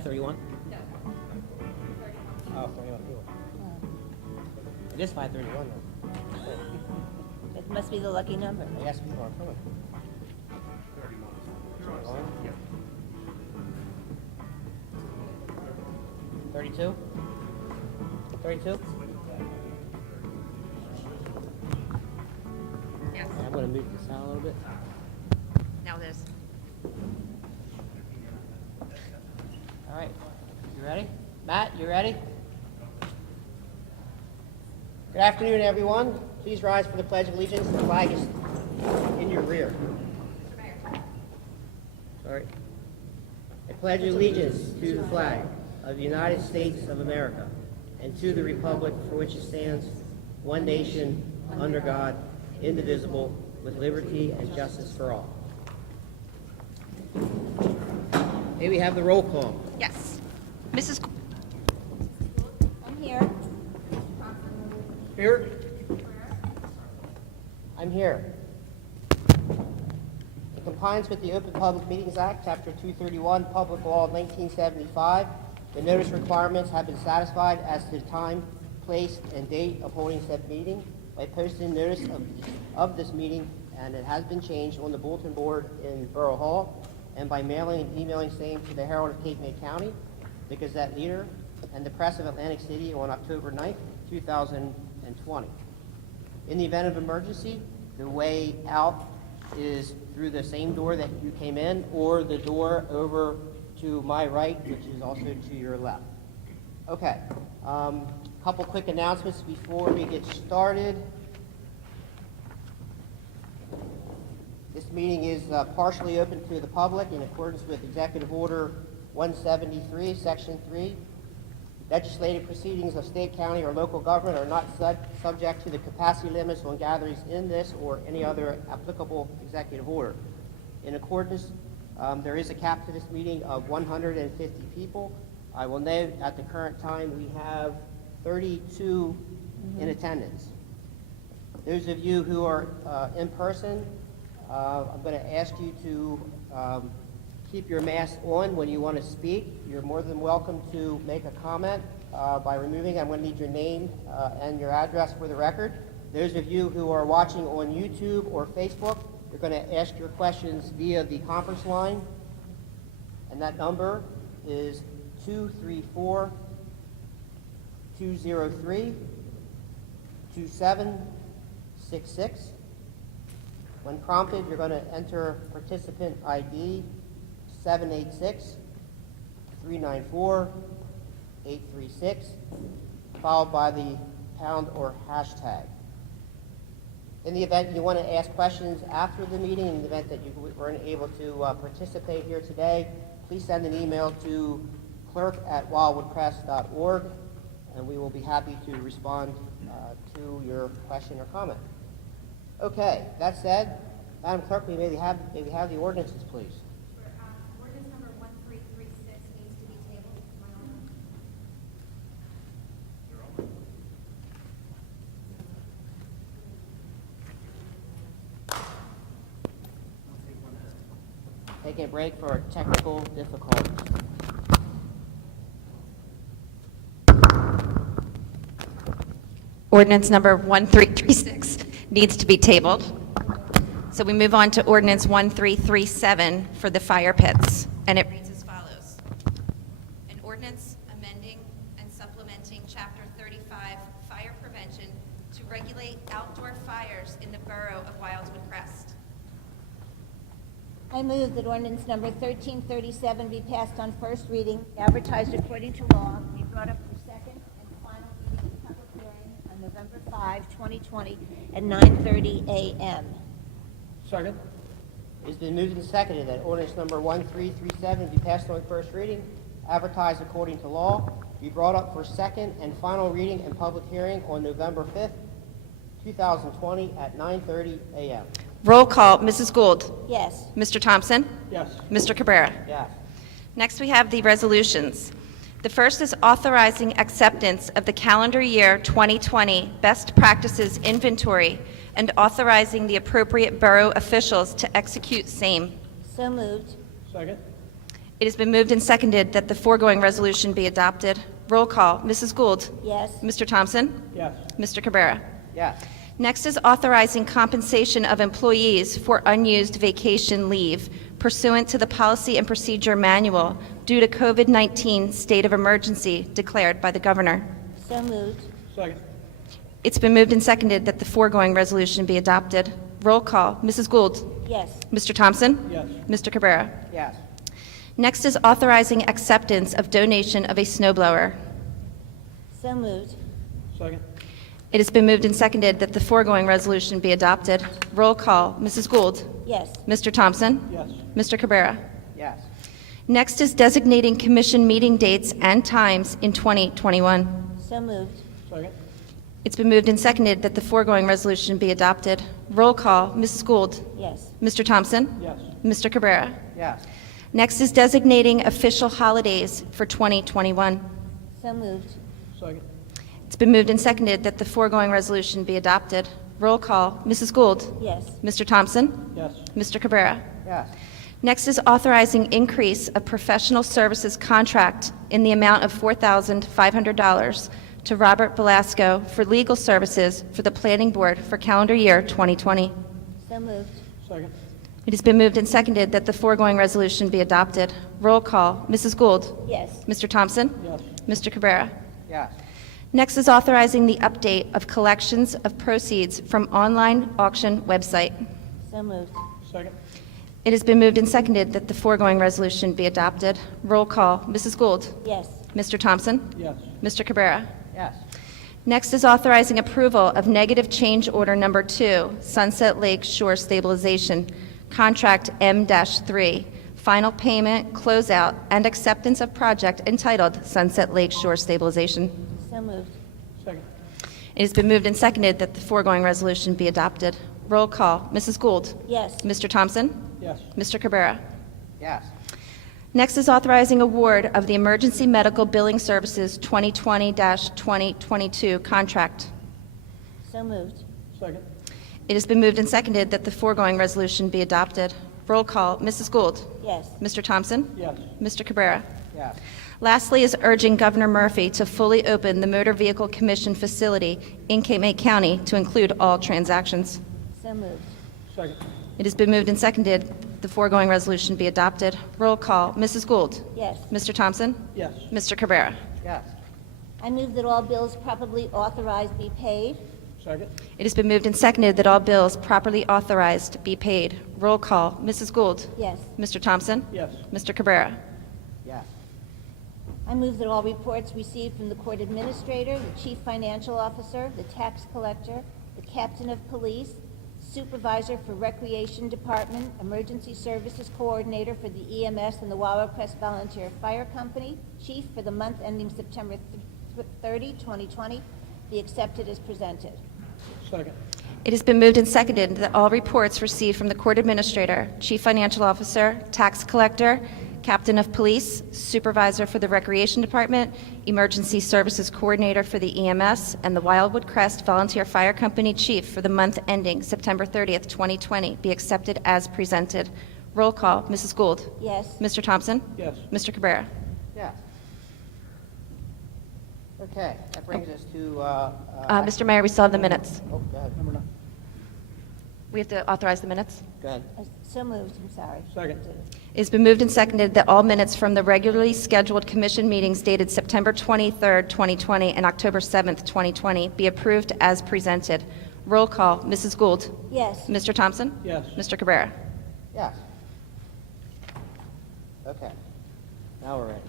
5:31? No. Oh, 31 people. It is 5:31 then. It must be the lucky number. I guess people are coming. 31? 32? 32? Yes. I'm going to move this out a little bit. Now it is. All right. You ready? Matt, you ready? Good afternoon, everyone. Please rise for the Pledge of Allegiance. The flag is in your rear. Sorry. I pledge allegiance to the flag of the United States of America and to the republic for which it stands, one nation, under God, indivisible, with liberty and justice for all. May we have the roll call? Yes. Mrs. I'm here. Here. I'm here. In compliance with the Open Public Meetings Act, Chapter 231, Public Law 1975, the notice requirements have been satisfied as to the time, place, and date of holding said meeting by posting notice of this meeting, and it has been changed on the bulletin board in Borough Hall, and by mailing and emailing same to the Herald of Cape May County, the Gazette Leader, and the Press of Atlantic City on October 9th, 2020. In the event of emergency, the way out is through the same door that you came in, or the door over to my right, which is also to your left. Okay, couple quick announcements before we get started. This meeting is partially open to the public in accordance with Executive Order 173, Section 3. Legislative proceedings of state, county, or local government are not subject to the capacity limits on gatherings in this or any other applicable executive order. In accordance, there is a cap to this meeting of 150 people. I will note at the current time we have 32 in attendance. Those of you who are in person, I'm going to ask you to keep your mask on when you want to speak. You're more than welcome to make a comment by removing. I'm going to need your name and your address for the record. Those of you who are watching on YouTube or Facebook, you're going to ask your questions via the conference line, and that number is 234-203-2766. When prompted, you're going to enter participant ID 786-394-836, followed by the pound or hashtag. In the event you want to ask questions after the meeting, in the event that you weren't able to participate here today, please send an email to clerk@wildwoodpress.org, and we will be happy to respond to your question or comment. Okay, that said, Madam Clerk, may we have the ordinances, please? Ordinance number 1336 needs to be tabled. Am I on? Taking a break for technical difficulties. Ordinance number 1336 needs to be tabled. So we move on to ordinance 1337 for the fire pits, and it reads as follows. An ordinance amending and supplementing Chapter 35 Fire Prevention to regulate outdoor fires in the borough of Wildwood Crest. I move that ordinance number 1337 be passed on first reading, advertised according to law, be brought up for second and final reading and public hearing on November 5, 2020 at 9:30 a.m. Second. It's been moved and seconded that ordinance number 1337 be passed on first reading, advertised according to law, be brought up for second and final reading and public hearing on November 5th, 2020 at 9:30 a.m. Roll call, Mrs. Gould. Yes. Mr. Thompson? Yes. Mr. Cabrera? Yes. Next, we have the resolutions. The first is authorizing acceptance of the calendar year 2020 Best Practices Inventory and authorizing the appropriate borough officials to execute same. So moved. Second. It has been moved and seconded that the foregoing resolution be adopted. Roll call. Mrs. Gould. Yes. Mr. Thompson. Yes. Mr. Cabrera. Yes. Next is authorizing compensation of employees for unused vacation leave pursuant to the Policy and Procedure Manual due to COVID-19 state of emergency declared by the governor. So moved. Second. It's been moved and seconded that the foregoing resolution be adopted. Roll call. Mrs. Gould. Yes. Mr. Thompson. Yes. Mr. Cabrera. Yes. Next is authorizing acceptance of donation of a snowblower. So moved. Second. It has been moved and seconded that the foregoing resolution be adopted. Roll call. Mrs. Gould. Yes. Mr. Thompson. Yes. Mr. Cabrera. Yes. Next is designating commission meeting dates and times in 2021. So moved. Second. It's been moved and seconded that the foregoing resolution be adopted. Roll call. Mrs. Gould. Yes. Mr. Thompson. Yes. Mr. Cabrera. Yes. Next is designating official holidays for 2021. So moved. Second. It's been moved and seconded that the foregoing resolution be adopted. Roll call. Mrs. Gould. Yes. Mr. Thompson. Yes. Mr. Cabrera. Yes. Next is authorizing increase of professional services contract in the amount of $4,500 to Robert Belasco for legal services for the Planning Board for calendar year 2020. So moved. Second. It has been moved and seconded that the foregoing resolution be adopted. Roll call. Mrs. Gould. Yes. Mr. Thompson. Yes. Mr. Cabrera. Yes. Next is authorizing the update of collections of proceeds from online auction website. So moved. Second. It has been moved and seconded that the foregoing resolution be adopted. Roll call. Mrs. Gould. Yes. Mr. Thompson. Yes. Mr. Cabrera. Yes. Next is authorizing approval of negative change order number 2, Sunset Lake Shore Stabilization, contract M-3, final payment, closeout, and acceptance of project entitled Sunset Lake Shore Stabilization. So moved. Second. It has been moved and seconded that the foregoing resolution be adopted. Roll call. Mrs. Gould. Yes. Mr. Thompson. Yes. Mr. Cabrera. Yes. Next is authorizing award of the Emergency Medical Billing Services 2020-2022 contract. So moved. Second. It has been moved and seconded that the foregoing resolution be adopted. Roll call. Mrs. Gould. Yes. Mr. Thompson. Yes. Mr. Cabrera. Yes. Lastly is urging Governor Murphy to fully open the Motor Vehicle Commission facility in Cape May County to include all transactions. So moved. Second. It has been moved and seconded the foregoing resolution be adopted. Roll call. Mrs. Gould. Yes. Mr. Thompson. Yes. Mr. Cabrera. Yes. I move that all bills properly authorized be paid. Second. It has been moved and seconded that all bills properly authorized be paid. Roll call. Mrs. Gould. Yes. Mr. Thompson. Yes. Mr. Cabrera. Yes. I move that all reports received from the court administrator, the chief financial officer, the tax collector, the captain of police, supervisor for recreation department, emergency services coordinator for the EMS and the Wild Crest Volunteer Fire Company, chief for the month ending September 30, 2020, be accepted as presented. Second. It has been moved and seconded that all reports received from the court administrator, chief financial officer, tax collector, captain of police, supervisor for the recreation department, emergency services coordinator for the EMS, and the Wildwood Crest Volunteer Fire Company chief for the month ending September 30th, 2020, be accepted as presented. Roll call. Mrs. Gould. Yes. Mr. Thompson. Yes. Mr. Cabrera. Yes. Okay, that brings us to, Mr. Mayor, we still have the minutes. Oh, go ahead. Number 9. We have to authorize the minutes. Go ahead. So moved, I'm sorry. Second. It has been moved and seconded that all minutes from the regularly scheduled commission meetings dated September 23rd, 2020 and October 7th, 2020 be approved as presented. Roll call. Mrs. Gould. Yes. Mr. Thompson. Yes. Mr. Cabrera. Yes. Okay, now we're ready.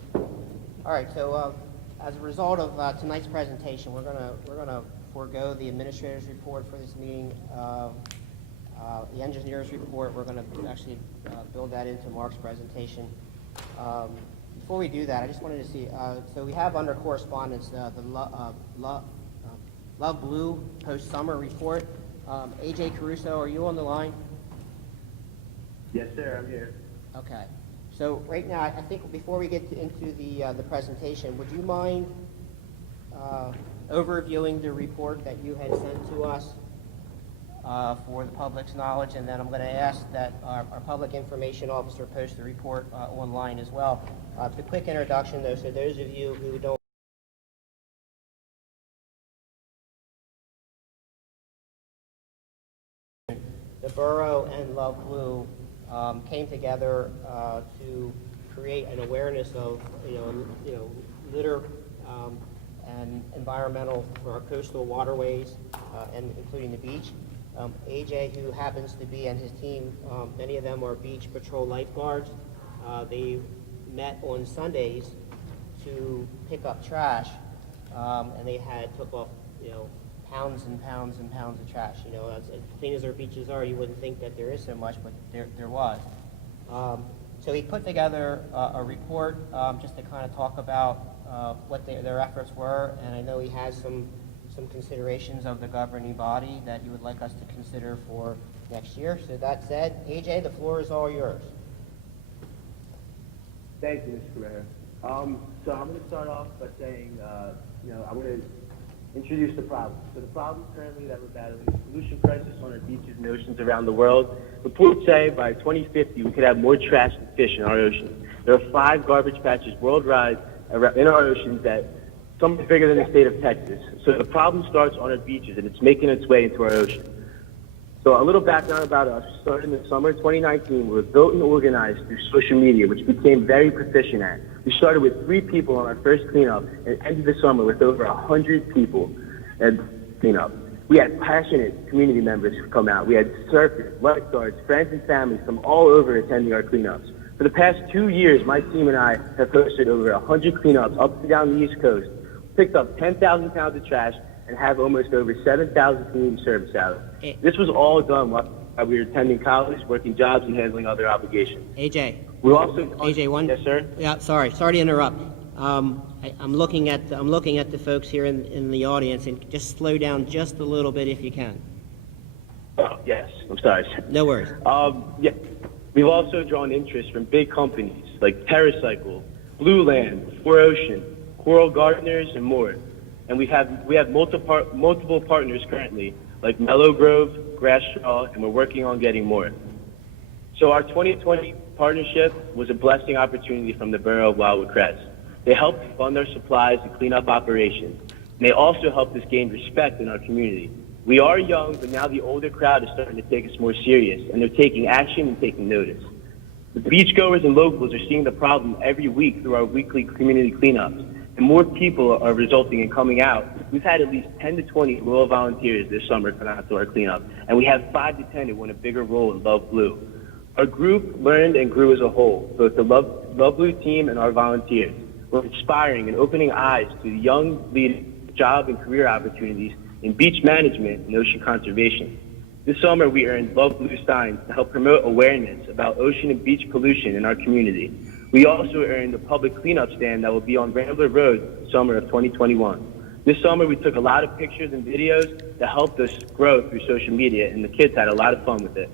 All right, so as a result of tonight's presentation, we're gonna forego the administrator's report for this meeting. The engineer's report, we're gonna actually build that into Mark's presentation. Before we do that, I just wanted to see, so we have under correspondence the Love Blue post-summer report. AJ Caruso, are you on the line? Yes, sir, I'm here. Okay. So right now, I think before we get into the presentation, would you mind overviewing the report that you had sent to us for the public's knowledge, and then I'm going to ask that our public information officer post the report online as well. The quick introduction, though, so those of you who don't the borough and Love Blue came together to create an awareness of litter and environmental for our coastal waterways and including the beach. AJ, who happens to be, and his team, many of them are beach patrol lifeguards. They met on Sundays to pick up trash, and they took off pounds and pounds and pounds of trash. As clean as our beaches are, you wouldn't think that there is so much, but there was. So he put together a report just to kind of talk about what their efforts were, and I know he has some considerations of the governing body that you would like us to consider for next year. So that said, AJ, the floor is all yours. Thank you, Mr. Carrera. So I'm going to start off by saying, I'm going to introduce the problem. So the problem currently that we're battling is pollution crisis on our beaches and oceans around the world. Reports say by 2050 we could have more trash than fish in our oceans. There are 5 garbage patches worldwide in our oceans that some are bigger than the state of Texas. So the problem starts on our beaches and it's making its way into our ocean. So a little background about us. We started in the summer of 2019. We were built and organized through social media, which we became very proficient at. We started with 3 people on our first cleanup and ended the summer with over 100 people at cleanup. We had passionate community members come out. We had surfers, lifeguards, friends and families from all over attending our cleanups. For the past 2 years, my team and I have hosted over 100 cleanups up and down the East Coast, picked up 10,000 pounds of trash, and have almost over 7,000 community service hours. This was all done while we were attending college, working jobs, and handling other obligations. AJ. We also AJ, Yes, sir. Yeah, sorry to interrupt. I'm looking at the folks here in the audience, and just slow down just a little bit if you can. Oh, yes. I'm sorry. No worries. Yeah. We've also drawn interest from big companies like TerraCycle, Blue Land, 4Ocean, Coral Gardeners, and more. And we have multiple partners currently, like Mellow Grove, Grass Straw, and we're working on getting more. So our 2020 partnership was a blessing opportunity from the Borough of Wildwood Crest. They helped fund our supplies and clean up operations. And they also helped us gain respect in our community. We are young, but now the older crowd is starting to take us more serious, and they're taking action and taking notice. The beachgoers and locals are seeing the problem every week through our weekly community cleanups. And more people are resulting in coming out. We've had at least 10 to 20 loyal volunteers this summer come out to our cleanup, and we have 5 to 10 who want a bigger role in Love Blue. Our group learned and grew as a whole, both the Love Blue team and our volunteers. We're inspiring and opening eyes to young leaders, job and career opportunities in beach management and ocean conservation. This summer, we earned Love Blue signs to help promote awareness about ocean and beach pollution in our community. We also earned a public cleanup stand that will be on Rambler Road summer of 2021. This summer, we took a lot of pictures and videos that helped us grow through social media, and the kids had a lot of fun with it.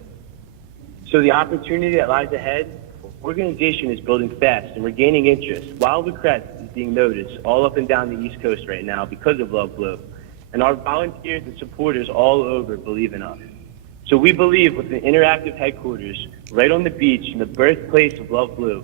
So the opportunity that lies ahead, our organization is building fast, and we're gaining interest. Wildwood Crest is being noticed all up and down the East Coast right now because of Love Blue, and our volunteers and supporters all over believe in us. So we believe with the interactive headquarters right on the beach in the birthplace of Love Blue,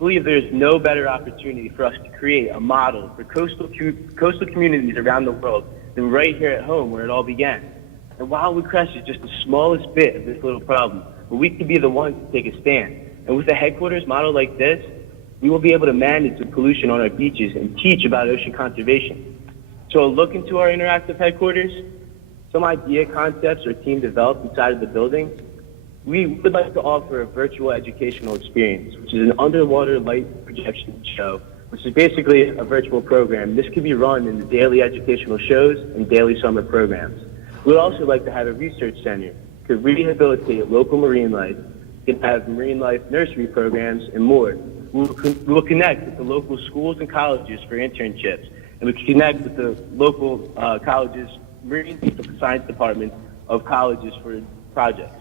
we believe there is no better opportunity for us to create a model for coastal communities around the world than right here at home where it all began. And Wildwood Crest is just the smallest bit of this little problem, but we can be the ones to take a stand. And with a headquarters model like this, we will be able to manage the pollution on our beaches and teach about ocean conservation. So a look into our interactive headquarters, some idea concepts our team developed inside of the building. We would like to offer a virtual educational experience, which is an underwater light projection show, which is basically a virtual program. This can be run in the daily educational shows and daily summer programs. We'd also like to have a research center to rehabilitate local marine life, can have marine life nursery programs, and more. We will connect with the local schools and colleges for internships, and we can connect with the local colleges, marine science departments of colleges for projects.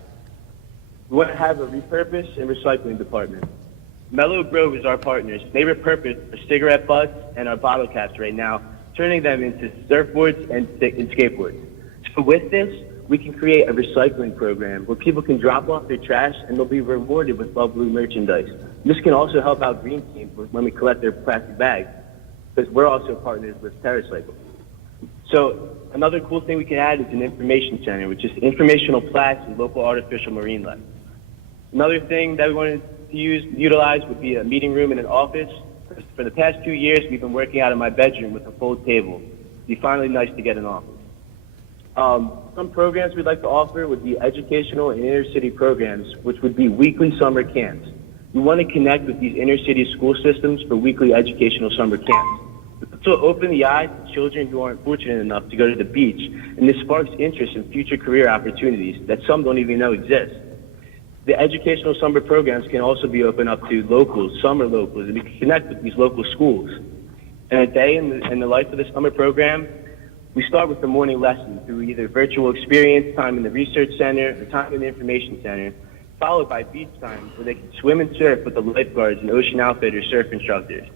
We want to have a repurpose and recycling department. Mellow Grove is our partners. They repurpose our cigarette butts and our bottle caps right now, turning them into surfboards and skateboards. So with this, we can create a recycling program where people can drop off their trash and they'll be rewarded with Love Blue merchandise. This can also help out Green Team when we collect their plastic bags, because we're also partners with TerraCycle. So another cool thing we can add is an information center, which is informational plaques and local artificial marine life. Another thing that we wanted to utilize would be a meeting room and an office. For the past 2 years, we've been working out of my bedroom with a fold table. It'd be finally nice to get an office. Some programs we'd like to offer would be educational and inner city programs, which would be weekly summer camps. We want to connect with these inner city school systems for weekly educational summer camps. This will open the eyes to children who aren't fortunate enough to go to the beach, and this sparks interest in future career opportunities that some don't even know exist. The educational summer programs can also be opened up to locals, summer locals, and we can connect with these local schools. And a day in the life of the summer program, we start with the morning lesson through either virtual experience, time in the research center, or time in the information center, followed by beach time where they can swim and surf with the lifeguards and ocean outfitters surf instructors.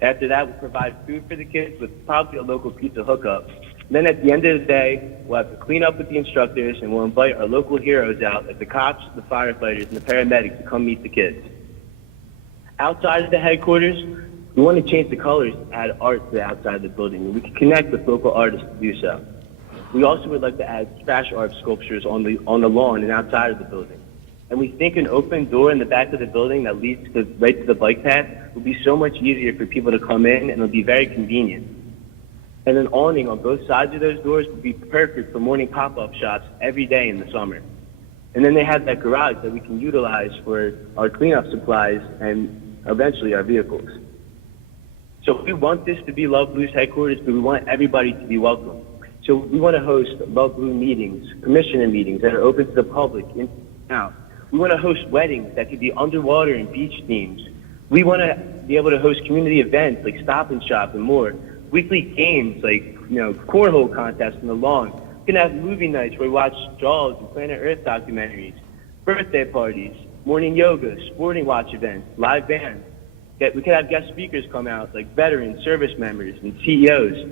After that, we'll provide food for the kids with probably a local pizza hookup. And then at the end of the day, we'll have to clean up with the instructors and we'll invite our local heroes out, like the cops, the firefighters, and the paramedics to come meet the kids. Outside of the headquarters, we want to change the colors to add art to the outside of the building, and we can connect with local artists to do so. We also would like to add splash art sculptures on the lawn and outside of the building. And we think an open door in the back of the building that leads right to the bike path will be so much easier for people to come in, and it'll be very convenient. And an awning on both sides of those doors would be perfect for morning pop-up shops every day in the summer. And then they have that garage that we can utilize for our cleanup supplies and eventually our vehicles. So we want this to be Love Blue's headquarters, but we want everybody to be welcome. So we want to host Love Blue meetings, commissioner meetings that are open to the public in and out. We want to host weddings that could be underwater and beach themes. We want to be able to host community events like Stop and Shop and more. Weekly games like, cornhole contests on the lawn. We can have movie nights where we watch Jaws and Planet Earth documentaries, birthday parties, morning yoga, sporting watch events, live bands. We could have guest speakers come out like veterans, service members, and CEOs.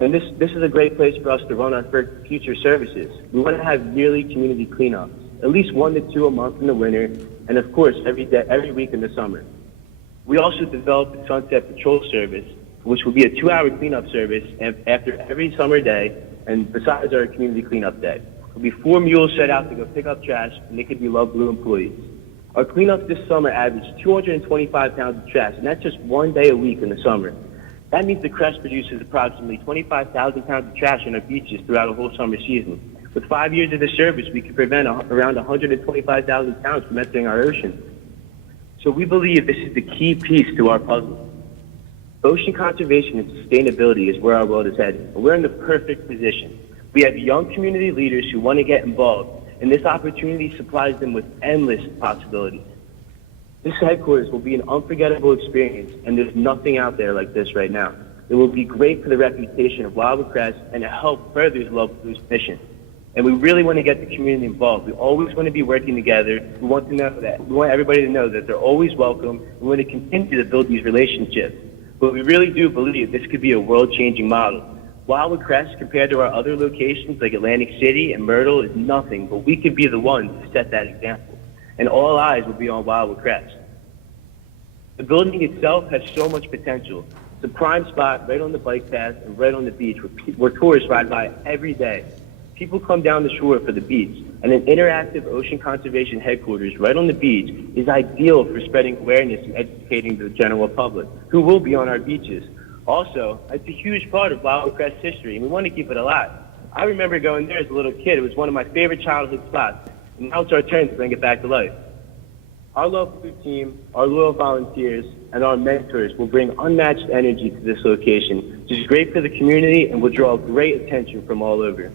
And this is a great place for us to run our future services. We want to have yearly community cleanups, at least 1 to 2 a month in the winter, and of course every week in the summer. We also developed the Sunset Patrol Service, which will be a 2-hour cleanup service after every summer day, and besides our community cleanup day. There'll be 4 mules set out to go pick up trash, and they could be Love Blue employees. Our cleanups this summer averaged 225 pounds of trash, and that's just 1 day a week in the summer. That means the crest produces approximately 25,000 pounds of trash on our beaches throughout a whole summer season. With 5 years of the service, we could prevent around 125,000 pounds from entering our ocean. So we believe this is the key piece to our puzzle. Ocean conservation and sustainability is where our world is headed, and we're in the perfect position. We have young community leaders who want to get involved, and this opportunity supplies them with endless possibilities. This headquarters will be an unforgettable experience, and there's nothing out there like this right now. It will be great for the reputation of Wildwood Crest, and it helps further Love Blue's mission. And we really want to get the community involved. We always want to be working together. We want everybody to know that they're always welcome. We want to continue to build these relationships. But we really do believe this could be a world-changing model. Wildwood Crest, compared to our other locations like Atlantic City and Myrtle, is nothing, but we could be the ones to set that example. And all eyes will be on Wildwood Crest. The building itself has so much potential. It's a prime spot right on the bike path and right on the beach where tourists ride by every day. People come down the shore for the beach, and an interactive ocean conservation headquarters right on the beach is ideal for spreading awareness and educating the general public, who will be on our beaches. Also, it's a huge part of Wildwood Crest's history, and we want to keep it alive. I remember going there as a little kid. It was one of my favorite childhood spots, and now it's our turn to bring it back to life. Our Love Blue team, our loyal volunteers, and our mentors will bring unmatched energy to this location, which is great for the community and will draw great attention from all over.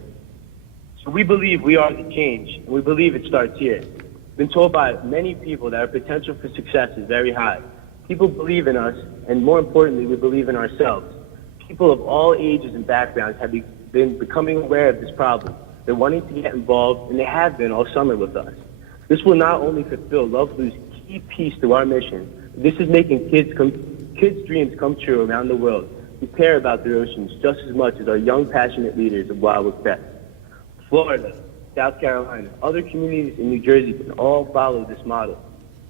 So we believe we are the change, and we believe it starts here. We've been told by many people that our potential for success is very high. People believe in us, and more importantly, we believe in ourselves. People of all ages and backgrounds have been becoming aware of this problem. They're wanting to get involved, and they have been all summer with us. This will not only fulfill Love Blue's key piece to our mission, this is making kids' dreams come true around the world who care about their oceans just as much as our young, passionate leaders of Wildwood Crest. Florida, South Carolina, other communities in New Jersey can all follow this model.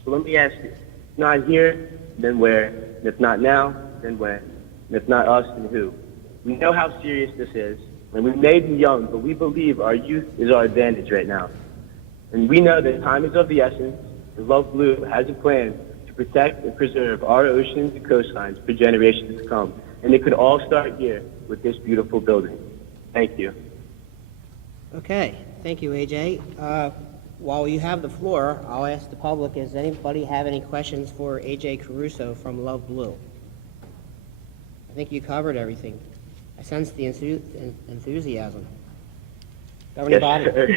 So let me ask you, if not here, then where? And if not now, then when? And if not us, then who? We know how serious this is, and we may be young, but we believe our youth is our advantage right now. And we know that time is of the essence, and Love Blue has a plan to protect and preserve our oceans and coastlines for generations to come. And it could all start here with this beautiful building. Thank you. Okay, thank you, AJ. While you have the floor, I'll ask the public, does anybody have any questions for AJ Caruso from Love Blue? I think you covered everything. I sense the enthusiasm. Governing body, sir.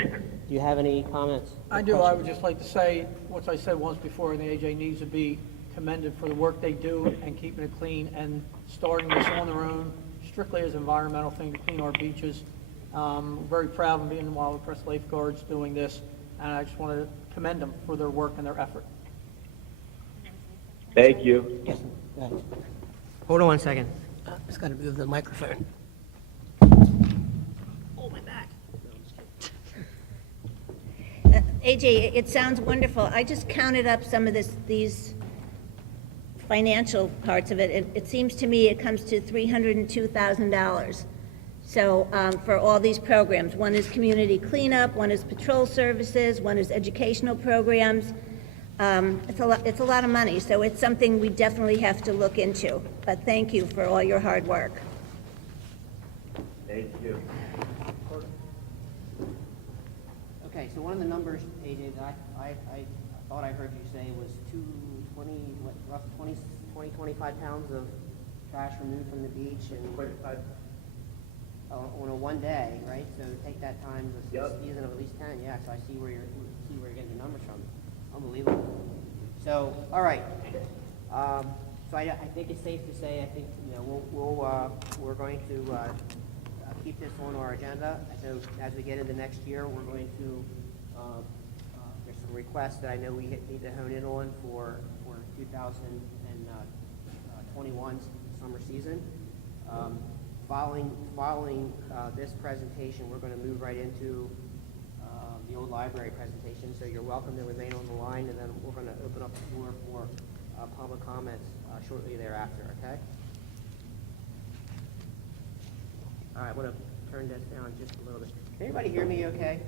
do you have any comments? I do. I would just like to say, what I said once before, and AJ needs to be commended for the work they do and keeping it clean and starting this on their own, strictly as an environmental thing to clean our beaches. Very proud of being one of the press lifeguards doing this, and I just want to commend them for their work and their effort. Thank you. Yes, go ahead. Hold on one second. It's got to move the microphone. Oh, my back. AJ, it sounds wonderful. I just counted up some of these financial parts of it. It seems to me it comes to $302,000. So for all these programs, one is community cleanup, one is patrol services, one is educational programs. It's a lot of money, so it's something we definitely have to look into. But thank you for all your hard work. Thank you. Okay, so one of the numbers, AJ, that I thought I heard you say was 25 pounds of trash removed from the beach and on a one day, right? So take that times a season of at least 10. Yeah, so I see where you're getting the numbers from. Unbelievable. So, all right. So I think it's safe to say I think we're going to keep this on our agenda. So as we get into next year, we're going to there's some requests that I know we need to hone in on for 2021 summer season. Following this presentation, we're going to move right into the old library presentation. So you're welcome to remain on the line, and then we're going to open up the floor for public comments shortly thereafter. Okay. All right, I want to turn this down just a little bit. Can everybody hear me okay?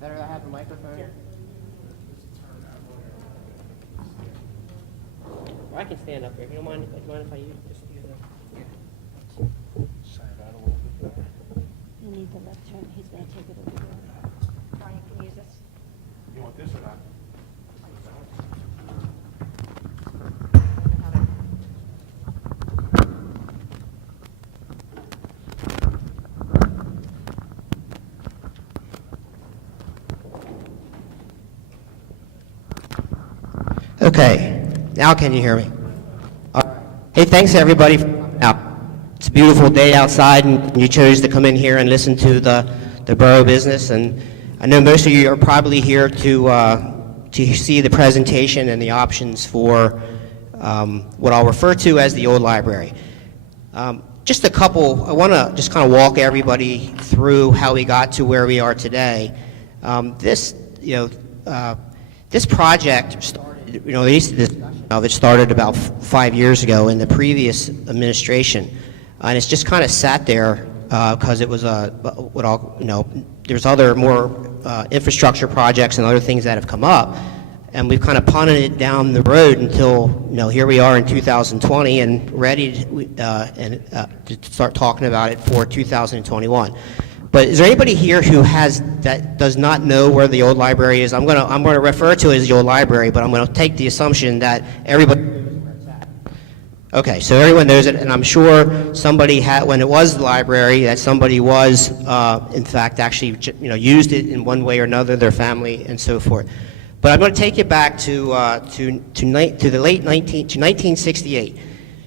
Better to have a microphone? Yeah. Or I can stand up here. If you don't mind, if I just use it? You need the left turn. He's going to take it over there. Brian, can you use this? You want this or not? Okay, now can you hear me? All right. Hey, thanks everybody for coming out. It's a beautiful day outside, and you chose to come in here and listen to the borough business. And I know most of you are probably here to see the presentation and the options for what I'll refer to as the old library. Just a couple. I want to just kind of walk everybody through how we got to where we are today. This project started. There used to be discussion of it started about 5 years ago in the previous administration, and it's just kind of sat there because it was there's other more infrastructure projects and other things that have come up, and we've kind of punted it down the road until here we are in 2020 and ready to start talking about it for 2021. But is there anybody here who does not know where the old library is? I'm gonna refer to it as the old library, but I'm gonna take the assumption that everybody knows where it's at. Okay, so everyone knows it, and I'm sure somebody when it was the library, that somebody was, in fact, actually, used it in one way or another, their family and so forth. But I'm going to take you back to 1968.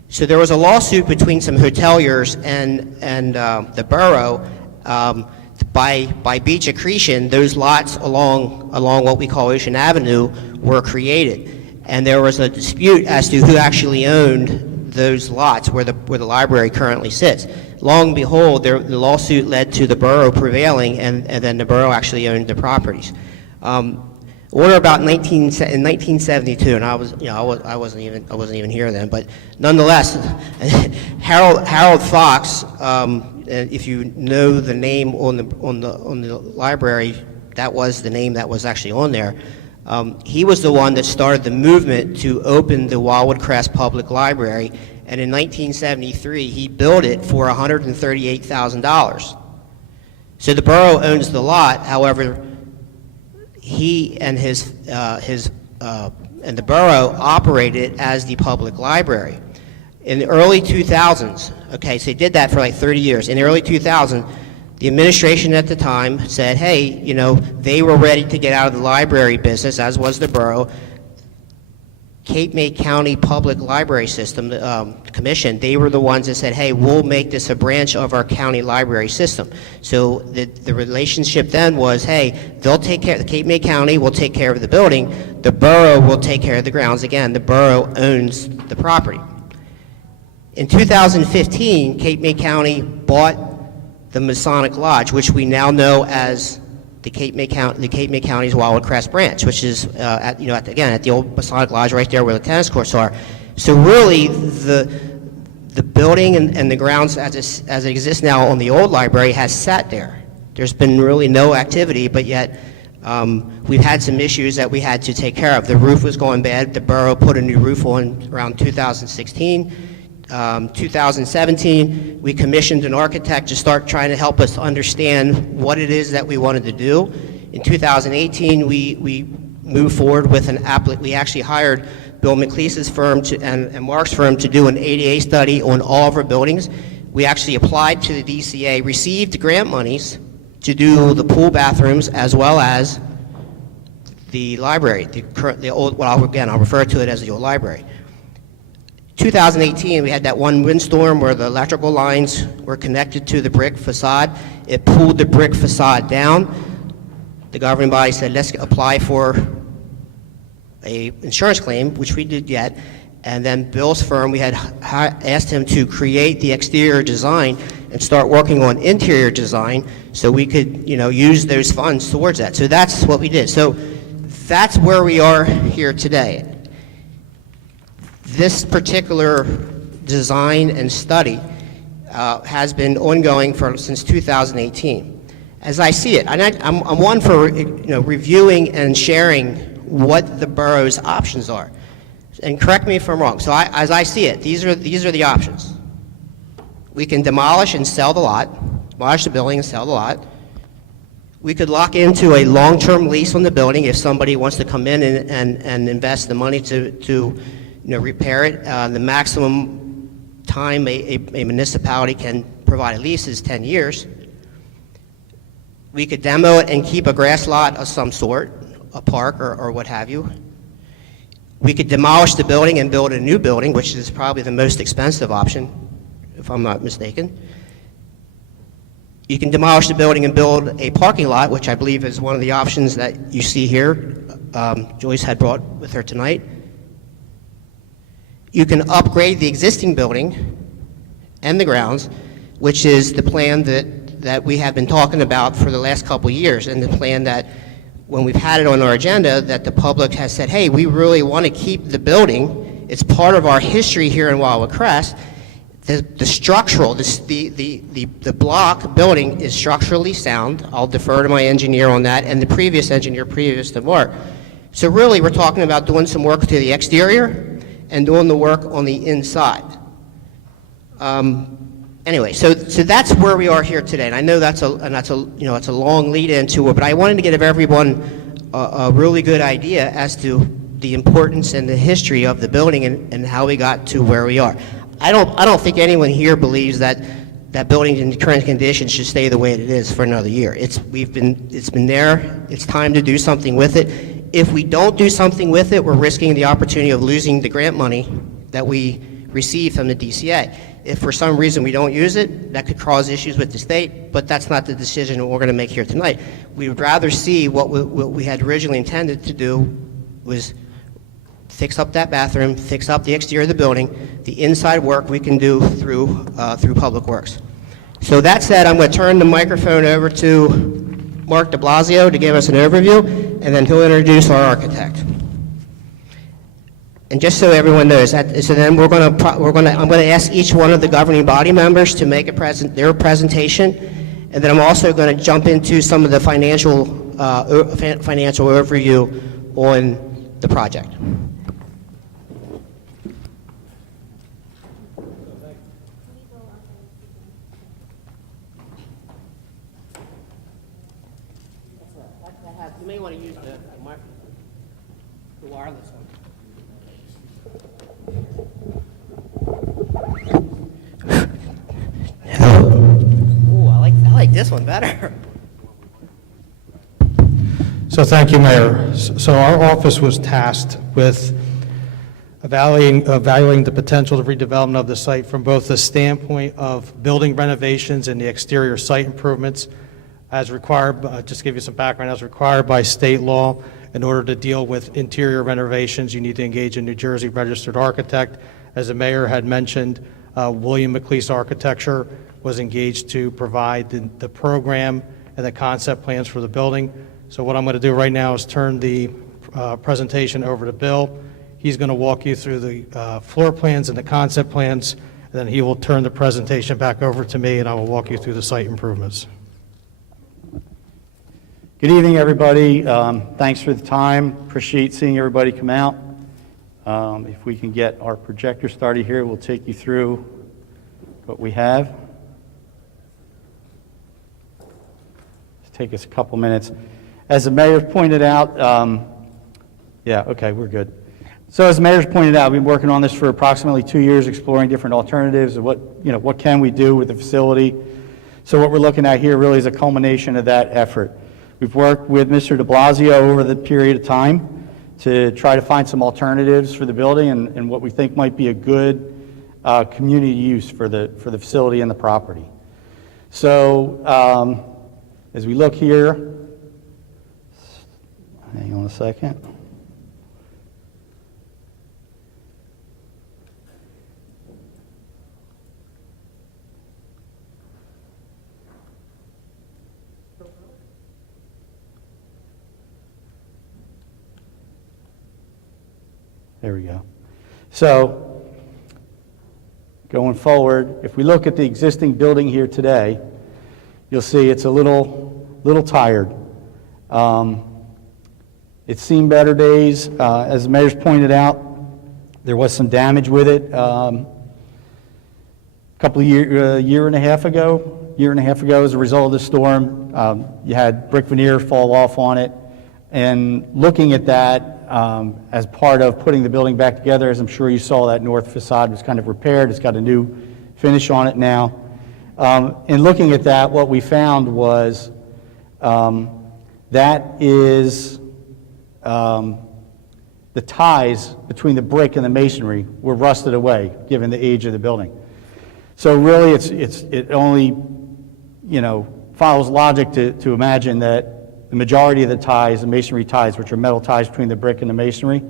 So there was a lawsuit between some hoteliers and the borough. By beach accretion, those lots along what we call Ocean Avenue were created, and there was a dispute as to who actually owned those lots where the library currently sits. Long and behold, the lawsuit led to the borough prevailing, and then the borough actually owned the properties. Order about in 1972, and I wasn't even here then, but nonetheless, Harold Fox, if you know the name on the library, that was the name that was actually on there. He was the one that started the movement to open the Wildwood Crest Public Library, and in 1973 he built it for $138,000. So the borough owns the lot. However, he and the borough operated it as the public library. In the early 2000s, okay, so they did that for like 30 years. In the early 2000s, the administration at the time said, hey, you know, they were ready to get out of the library business, as was the borough. Cape May County Public Library System Commission, they were the ones that said, hey, we'll make this a branch of our county library system. So the relationship then was, hey, they'll take care, the Cape May County will take care of the building, the borough will take care of the grounds. Again, the borough owns the property. In 2015, Cape May County bought the Masonic Lodge, which we now know as the Cape May County's Wildwood Crest branch, which is at the old Masonic Lodge right there where the tennis courts are. So really, the building and the grounds as it exists now on the old library has sat there. There's been really no activity, but yet we've had some issues that we had to take care of. The roof was going bad. The borough put a new roof on around 2016. 2017, we commissioned an architect to start trying to help us understand what it is that we wanted to do. In 2018, we moved forward with we actually hired Bill McLeese's firm and Mark's firm to do an ADA study on all of our buildings. We actually applied to the DCA, received grant monies to do the pool bathrooms as well as the library, the old, well, I'll refer to it as the old library. 2018, we had that one windstorm where the electrical lines were connected to the brick facade. It pulled the brick facade down. The governing body said, let's apply for a insurance claim, which we did yet. And then Bill's firm, we had asked him to create the exterior design and start working on interior design so we could, use those funds towards that. So that's what we did. So that's where we are here today. This particular design and study has been ongoing since 2018. As I see it, and I'm one for reviewing and sharing what the borough's options are. And correct me if I'm wrong. So as I see it, these are the options. We can demolish and sell the lot, demolish the building and sell the lot. We could lock into a long-term lease on the building if somebody wants to come in and invest the money to repair it. The maximum time a municipality can provide a lease is 10 years. We could demo it and keep a grass lot of some sort, a park or what have you. We could demolish the building and build a new building, which is probably the most expensive option, if I'm not mistaken. You can demolish the building and build a parking lot, which I believe is one of the options that you see here. Joyce had brought with her tonight. You can upgrade the existing building and the grounds, which is the plan that we have been talking about for the last couple of years, and the plan that when we've had it on our agenda, that the public has said, hey, we really want to keep the building. It's part of our history here in Wildwood Crest. The structural, the block building is structurally sound. I'll defer to my engineer on that, and the previous engineer previous to Mark. So really, we're talking about doing some work to the exterior and doing the work on the inside. Anyway, so that's where we are here today, and I know that's a long lead into it, but I wanted to give everyone a really good idea as to the importance and the history of the building and how we got to where we are. I don't think anyone here believes that building in current condition should stay the way it is for another year. It's been there. It's time to do something with it. If we don't do something with it, we're risking the opportunity of losing the grant money that we receive from the DCA. If for some reason we don't use it, that could cause issues with the state, but that's not the decision we're going to make here tonight. We would rather see what we had originally intended to do was fix up that bathroom, fix up the exterior of the building. The inside work we can do through Public Works. So that said, I'm going to turn the microphone over to Mark de Blasio to give us an overview, and then he'll introduce our architect. And just so everyone knows, so then I'm going to ask each one of the governing body members to make their presentation, and then I'm also going to jump into some of the financial overview on the project. You may want to use the wireless one. Ooh, I like this one better. So thank you, Mayor. So our office was tasked with evaluating the potential of redevelopment of the site from both the standpoint of building renovations and the exterior site improvements as required, just to give you some background, as required by state law. In order to deal with interior renovations, you need to engage a New Jersey registered architect. As the mayor had mentioned, William McLeese Architecture was engaged to provide the program and the concept plans for the building. So what I'm going to do right now is turn the presentation over to Bill. He's going to walk you through the floor plans and the concept plans, and then he will turn the presentation back over to me, and I will walk you through the site improvements. Good evening, everybody. Thanks for the time. Appreciate seeing everybody come out. If we can get our projector started here, we'll take you through what we have. It'll take us a couple minutes. As the mayor pointed out, yeah, okay, we're good. So as the mayor's pointed out, we've been working on this for approximately 2 years, exploring different alternatives of what can we do with the facility. So what we're looking at here really is a culmination of that effort. We've worked with Mr. de Blasio over the period of time to try to find some alternatives for the building and what we think might be a good community use for the facility and the property. So as we look here, hang on a second. There we go. So, going forward, if we look at the existing building here today, you'll see it's a little tired. It's seen better days. As the mayor's pointed out, there was some damage with it. A couple of year and a half ago, as a result of the storm, you had brick veneer fall off on it. And looking at that, as part of putting the building back together, as I'm sure you saw, that north facade was kind of repaired. It's got a new finish on it now. In looking at that, what we found was that is the ties between the brick and the masonry were rusted away, given the age of the building. So really, it only follows logic to imagine that the majority of the ties, the masonry ties, which are metal ties between the brick and the masonry,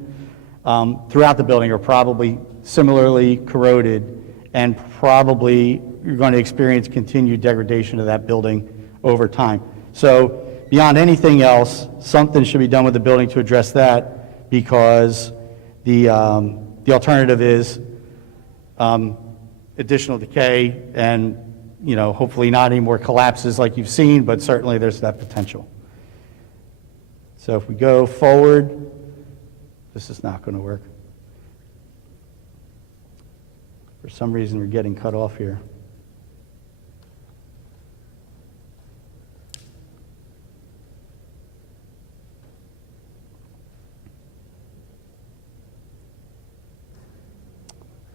throughout the building are probably similarly corroded, and probably you're going to experience continued degradation of that building over time. So beyond anything else, something should be done with the building to address that, because the alternative is additional decay and hopefully not any more collapses like you've seen, but certainly there's that potential. So if we go forward, this is not going to work. For some reason, we're getting cut off here.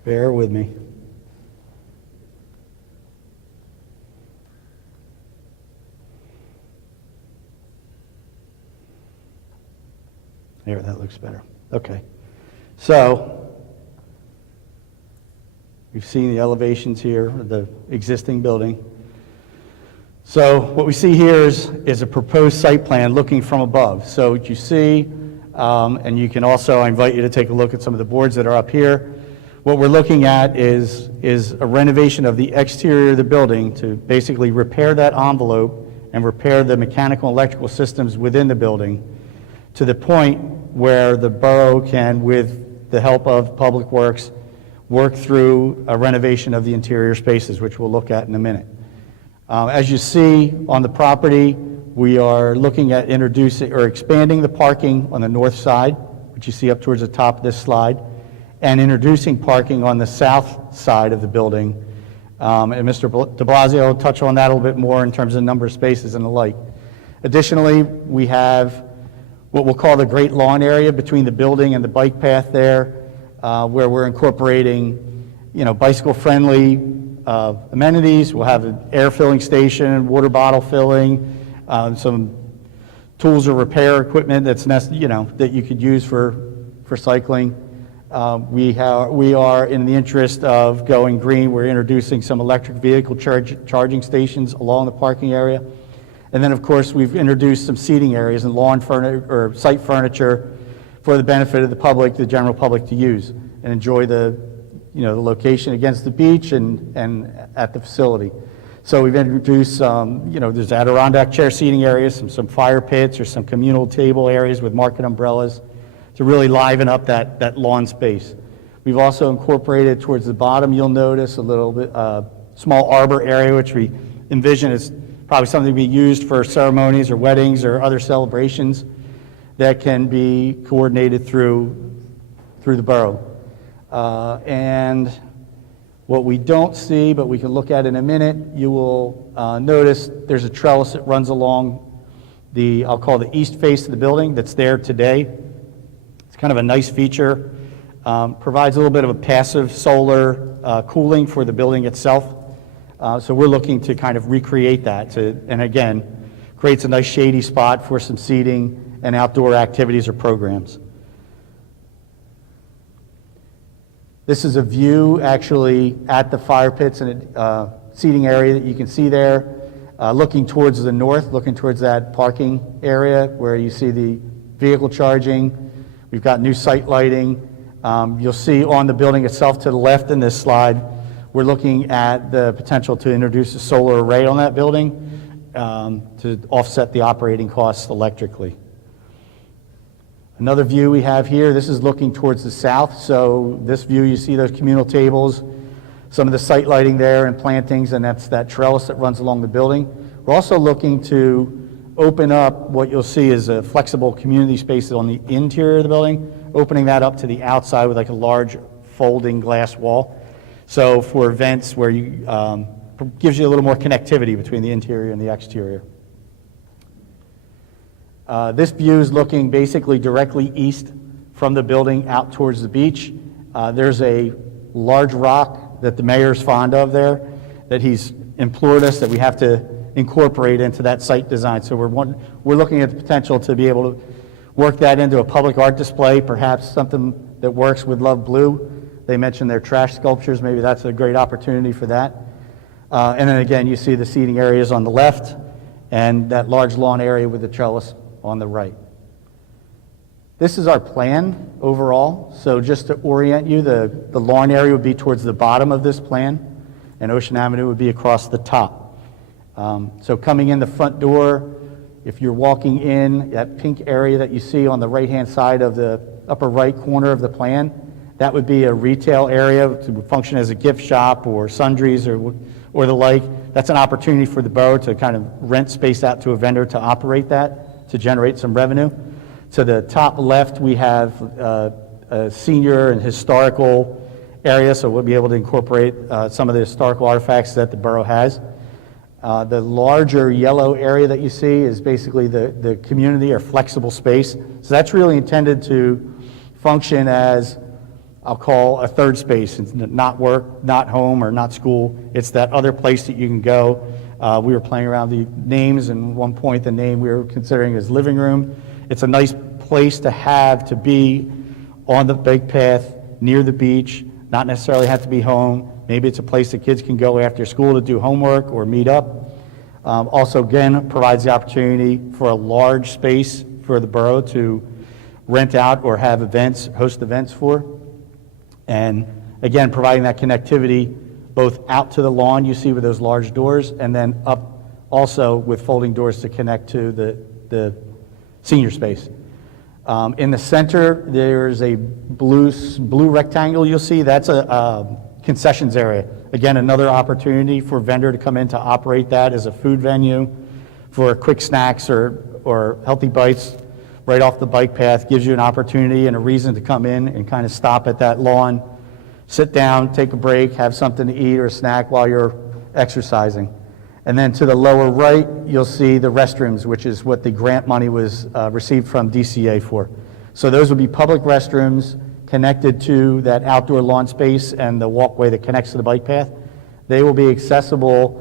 Bear with me. There, that looks better. Okay. So, we've seen the elevations here of the existing building. So, what we see here is a proposed site plan looking from above. So, what you see And you can also, I invite you to take a look at some of the boards that are up here. What we're looking at is a renovation of the exterior of the building to basically repair that envelope and repair the mechanical and electrical systems within the building to the point where the borough can, with the help of Public Works, work through a renovation of the interior spaces, which we'll look at in a minute. As you see on the property, we are looking at introducing or expanding the parking on the north side, which you see up towards the top of this slide, and introducing parking on the south side of the building. And Mr. de Blasio will touch on that a little bit more in terms of the number of spaces and the like. Additionally, we have what we'll call the Great Lawn area between the building and the bike path there, where we're incorporating, bicycle-friendly amenities. We'll have an air filling station, water bottle filling, some tools or repair equipment that's that you could use for cycling. We are in the interest of going green. We're introducing some electric vehicle charging stations along the parking area. And then, of course, we've introduced some seating areas and lawn furniture or site furniture for the benefit of the public, the general public, to use and enjoy the location against the beach and at the facility. So we've introduced there's Adirondack chair seating areas, some fire pits or some communal table areas with market umbrellas to really liven up that lawn space. We've also incorporated towards the bottom, you'll notice a little bit small arbor area, which we envision is probably something to be used for ceremonies or weddings or other celebrations that can be coordinated through the borough. And what we don't see, but we can look at in a minute, you will notice there's a trellis that runs along I'll call the east face of the building that's there today. It's kind of a nice feature. Provides a little bit of a passive solar cooling for the building itself. So we're looking to kind of recreate that and again, creates a nice shady spot for some seating and outdoor activities or programs. This is a view actually at the fire pits and seating area that you can see there, looking towards the north, looking towards that parking area where you see the vehicle charging. We've got new site lighting. You'll see on the building itself to the left in this slide, we're looking at the potential to introduce a solar array on that building to offset the operating costs electrically. Another view we have here, this is looking towards the south. So this view, you see those communal tables, some of the site lighting there and plantings, and that's that trellis that runs along the building. We're also looking to open up what you'll see is a flexible community space on the interior of the building, opening that up to the outside with like a large folding glass wall. So for events where gives you a little more connectivity between the interior and the exterior. This view is looking basically directly east from the building out towards the beach. There's a large rock that the mayor's fond of there that he's implored us that we have to incorporate into that site design. So we're looking at the potential to be able to work that into a public art display, perhaps something that works with Love Blue. They mentioned their trash sculptures. Maybe that's a great opportunity for that. And then again, you see the seating areas on the left and that large lawn area with the trellis on the right. This is our plan overall. So just to orient you, the lawn area would be towards the bottom of this plan, and Ocean Avenue would be across the top. So coming in the front door, if you're walking in, that pink area that you see on the right-hand side of the upper right corner of the plan, that would be a retail area to function as a gift shop or sundries or the like. That's an opportunity for the borough to kind of rent space out to a vendor to operate that, to generate some revenue. To the top left, we have a senior and historical area, so we'll be able to incorporate some of the historical artifacts that the borough has. The larger yellow area that you see is basically the community or flexible space. So that's really intended to function as, I'll call, a third space. It's not work, not home, or not school. It's that other place that you can go. We were playing around the names, and at one point the name we were considering is living room. It's a nice place to have to be on the bike path, near the beach, not necessarily have to be home. Maybe it's a place that kids can go after school to do homework or meet up. Also, again, provides the opportunity for a large space for the borough to rent out or have events, host events for. And again, providing that connectivity both out to the lawn you see with those large doors, and then up also with folding doors to connect to the senior space. In the center, there's a blue rectangle you'll see. That's a concessions area. Again, another opportunity for a vendor to come in to operate that as a food venue for quick snacks or healthy bites right off the bike path. Gives you an opportunity and a reason to come in and kind of stop at that lawn, sit down, take a break, have something to eat or snack while you're exercising. And then to the lower right, you'll see the restrooms, which is what the grant money was received from DCA for. So those would be public restrooms connected to that outdoor lawn space and the walkway that connects to the bike path. They will be accessible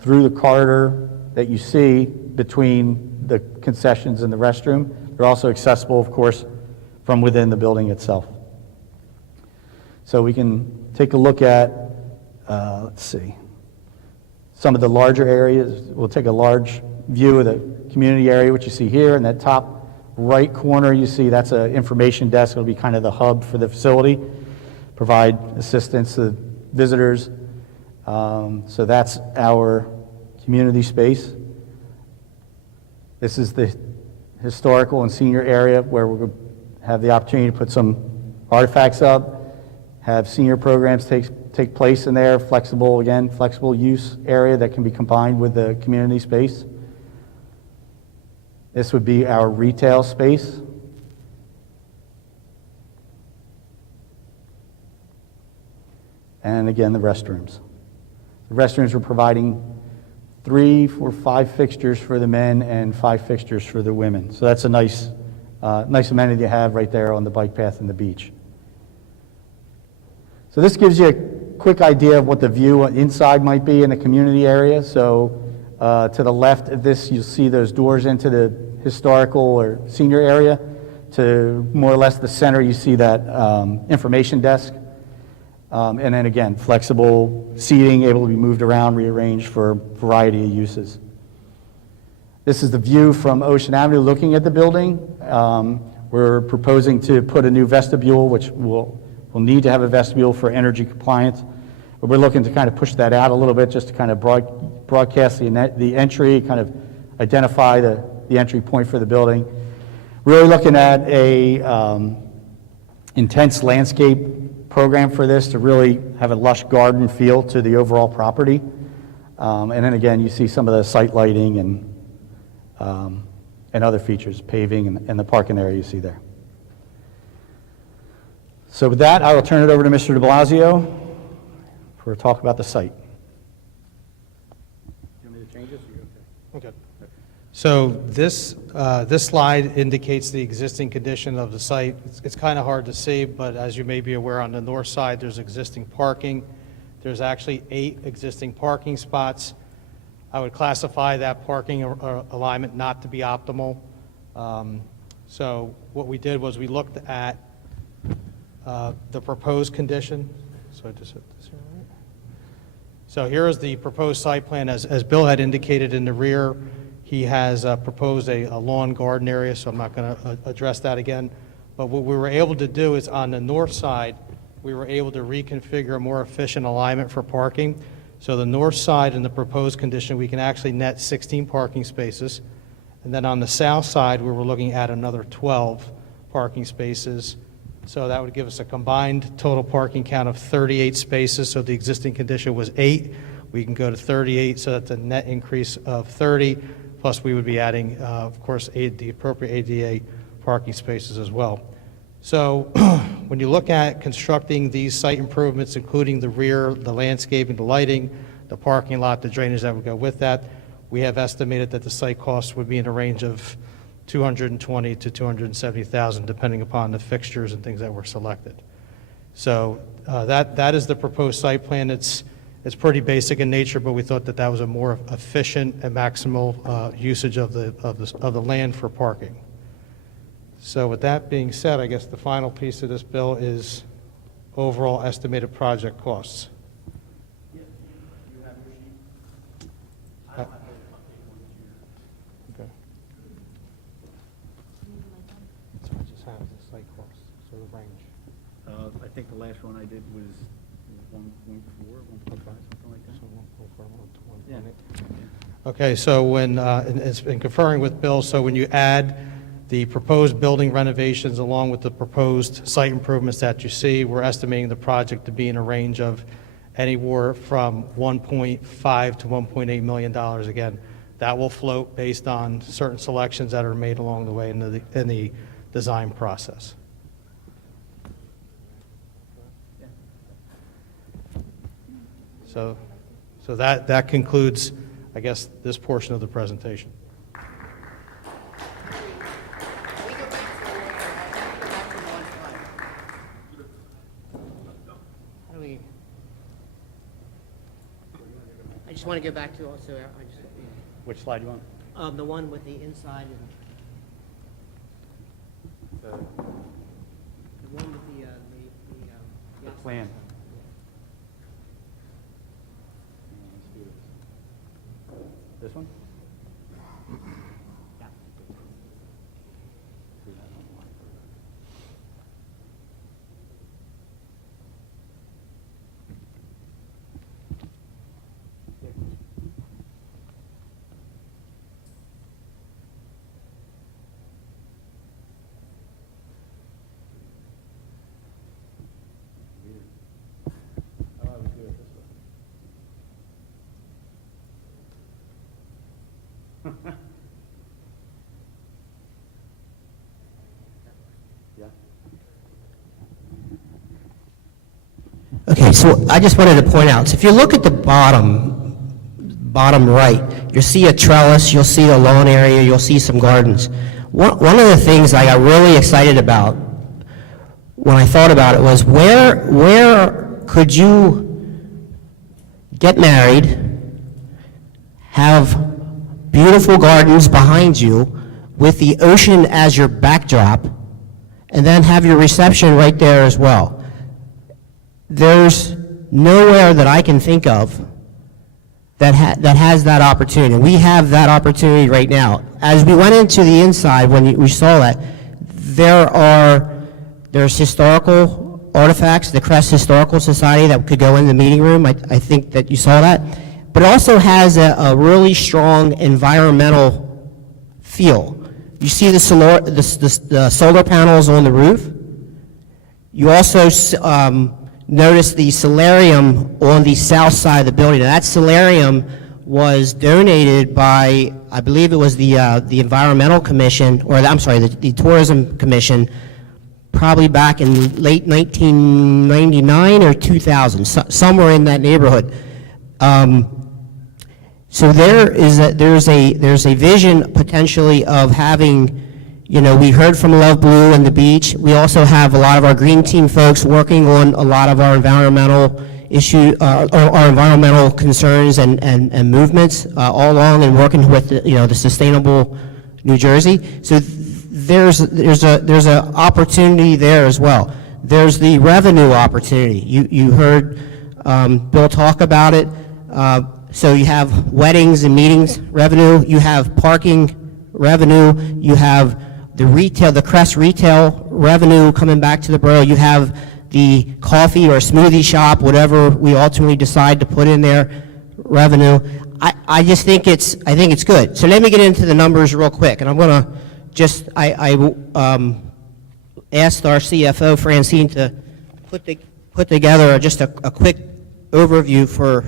through the corridor that you see between the concessions and the restroom. They're also accessible, of course, from within the building itself. So we can take a look at, let's see, some of the larger areas. We'll take a large view of the community area, which you see here. In that top right corner, you see that's an information desk. It'll be kind of the hub for the facility, provide assistance to visitors. So that's our community space. This is the historical and senior area where we're going to have the opportunity to put some artifacts up, have senior programs take place in there, flexible use area that can be combined with the community space. This would be our retail space. And again, the restrooms. The restrooms we're providing 3 or 5 fixtures for the men and 5 fixtures for the women. So that's a nice amenity to have right there on the bike path and the beach. So this gives you a quick idea of what the view inside might be in the community area. So to the left of this, you'll see those doors into the historical or senior area. To more or less the center, you see that information desk. And then again, flexible seating, able to be moved around, rearranged for a variety of uses. This is the view from Ocean Avenue looking at the building. We're proposing to put a new vestibule, which will need to have a vestibule for energy compliance. But we're looking to kind of push that out a little bit just to kind of broadcast the entry, kind of identify the entry point for the building. Really looking at a intense landscape program for this to really have a lush garden feel to the overall property. And then again, you see some of the site lighting and other features, paving and the parking area you see there. So with that, I will turn it over to Mr. de Blasio for a talk about the site. You want me to change this? Okay. So this slide indicates the existing condition of the site. It's kind of hard to see, but as you may be aware, on the north side, there's existing parking. There's actually 8 existing parking spots. I would classify that parking alignment not to be optimal. So what we did was we looked at the proposed condition. So I just hit this here, right? So here is the proposed site plan. As Bill had indicated in the rear, he has proposed a lawn garden area, so I'm not going to address that again. But what we were able to do is on the north side, we were able to reconfigure a more efficient alignment for parking. So the north side in the proposed condition, we can actually net 16 parking spaces. And then on the south side, we were looking at another 12 parking spaces. So that would give us a combined total parking count of 38 spaces. So the existing condition was 8. We can go to 38, so that's a net increase of 30. Plus, we would be adding, of course, the appropriate ADA parking spaces as well. So when you look at constructing these site improvements, including the rear, the landscaping, the lighting, the parking lot, the drainage that would go with that, we have estimated that the site costs would be in a range of $220,000 to $270,000, depending upon the fixtures and things that were selected. So that is the proposed site plan. It's pretty basic in nature, but we thought that that was a more efficient and maximal usage of the land for parking. So with that being said, I guess the final piece of this bill is overall estimated project costs. Yeah, you have your sheet. I don't have those updated ones here. Okay. think the last one I did was 1.4, 1.5, something like that. Yeah. Okay, so when, in conferring with Bill, so when you add the proposed building renovations along with the proposed site improvements that you see, we're estimating the project to be in a range of anywhere from $1.5 to $1.8 million. Again, that will float based on certain selections that are made along the way in the design process. So that concludes, I guess, this portion of the presentation. Can we go back to the order? Go back to one slide. How do we? I just want to go back to also, Which slide you want? the one with the inside and the one with the Plan. This one? Yeah. Okay, so I just wanted to point out, so if you look at the bottom right, you'll see a trellis, you'll see a lawn area, you'll see some gardens. One of the things I got really excited about when I thought about it was where could you get married, have beautiful gardens behind you with the ocean as your backdrop, and then have your reception right there as well. There's nowhere that I can think of that has that opportunity. We have that opportunity right now. As we went into the inside, when we saw that, there's historical artifacts, the Crest Historical Society that could go in the meeting room. I think that you saw that. But it also has a really strong environmental feel. You see the solar panels on the roof. You also notice the solarium on the south side of the building. Now, that solarium was donated by, I believe it was the Environmental Commission, or I'm sorry, the Tourism Commission, probably back in late 1999 or 2000, somewhere in that neighborhood. So there's a vision potentially of having, you know, we heard from Love Blue and the beach. We also have a lot of our green team folks working on a lot of our environmental issue, our environmental concerns and movements all along, and working with the Sustainable New Jersey. So there's a opportunity there as well. There's the revenue opportunity. You heard Bill talk about it. So you have weddings and meetings revenue. You have parking revenue. You have the retail, the Crest retail revenue coming back to the borough. You have the coffee or smoothie shop, whatever we ultimately decide to put in there, revenue. I just think it's good. So let me get into the numbers real quick, and I'm going to just I asked our CFO Francine to put together just a quick overview for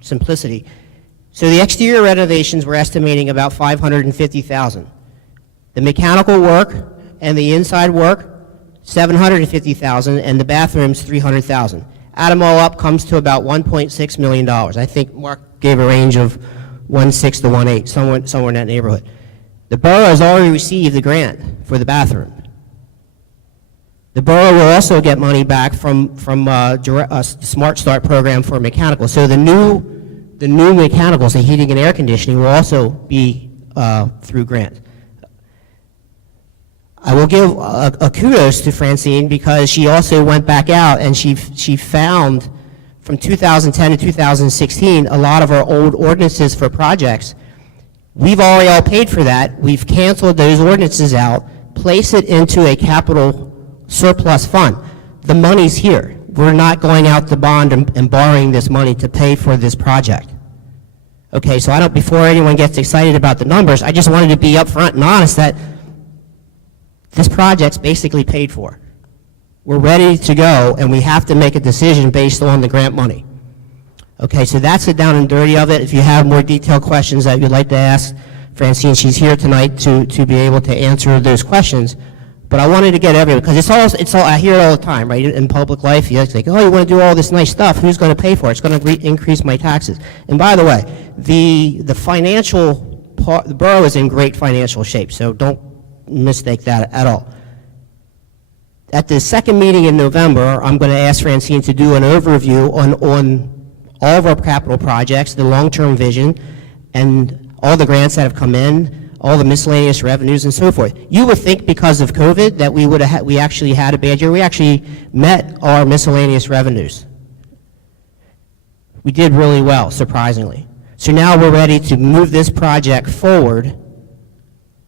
simplicity. So the exterior renovations we're estimating about $550,000. The mechanical work and the inside work, $750,000, and the bathrooms, $300,000. Add them all up, comes to about $1.6 million. I think Mark gave a range of 1.6 to 1.8, somewhere in that neighborhood. The borough has already received the grant for the bathroom. The borough will also get money back from the Smart Start program for mechanical. So the new mechanicals, the heating and air conditioning, will also be through grant. I will give a kudos to Francine because she also went back out and she found from 2010 to 2016 a lot of our old ordinances for projects. We've already all paid for that. We've canceled those ordinances out, placed it into a capital surplus fund. the money's here. We're not going out to bond and borrowing this money to pay for this project. Okay, so I don't, before anyone gets excited about the numbers, I just wanted to be upfront and honest that this project's basically paid for. We're ready to go, and we have to make a decision based on the grant money. Okay, so that's the down and dirty of it. If you have more detailed questions that you'd like to ask Francine, she's here tonight to be able to answer those questions. But I wanted to get everyone, because it's all, I hear it all the time, right? In public life, you like, oh, you want to do all this nice stuff, who's going to pay for it? It's going to increase my taxes. And by the way, the financial part, the borough is in great financial shape, so don't mistake that at all. At the second meeting in November, I'm going to ask Francine to do an overview on all of our capital projects, the long-term vision, and all the grants that have come in, all the miscellaneous revenues and so forth. You would think because of COVID that we actually had a bad year. We actually met our miscellaneous revenues. We did really well, surprisingly. So now we're ready to move this project forward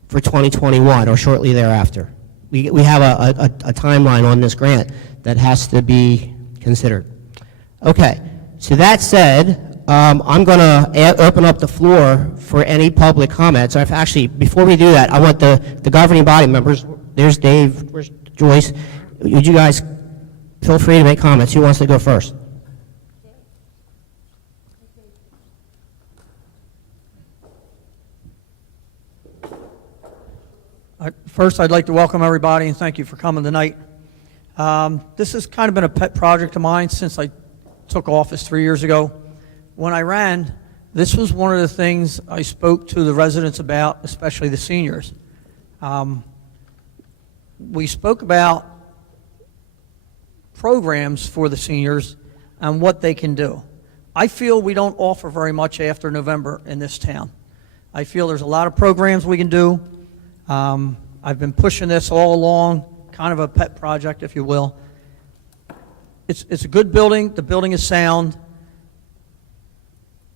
for 2021 or shortly thereafter. We have a timeline on this grant that has to be considered. Okay, so that said, I'm going to open up the floor for any public comments. Actually, before we do that, I want the governing body members, there's Dave, where's Joyce, would you guys feel free to make comments. Who wants to go first? First, I'd like to welcome everybody and thank you for coming tonight. This has kind of been a pet project of mine since I took office 3 years ago. When I ran, this was one of the things I spoke to the residents about, especially the seniors. We spoke about programs for the seniors and what they can do. I feel we don't offer very much after November in this town. I feel there's a lot of programs we can do. I've been pushing this all along, kind of a pet project, if you will. It's a good building. The building is sound.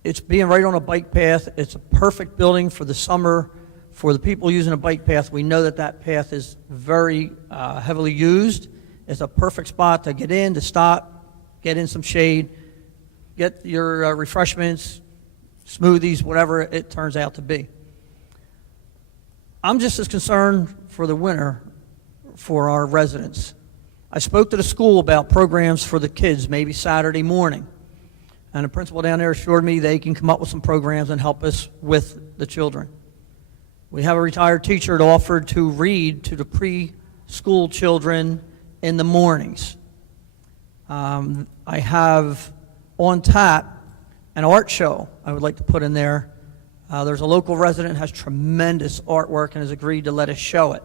It's being right on a bike path. It's a perfect building for the summer. For the people using a bike path, we know that that path is very heavily used. It's a perfect spot to get in, to stop, get in some shade, get your refreshments, smoothies, whatever it turns out to be. I'm just as concerned for the winter for our residents. I spoke to the school about programs for the kids, maybe Saturday morning. And the principal down there assured me they can come up with some programs and help us with the children. We have a retired teacher that offered to read to the preschool children in the mornings. I have on tap an art show I would like to put in there. There's a local resident that has tremendous artwork and has agreed to let us show it.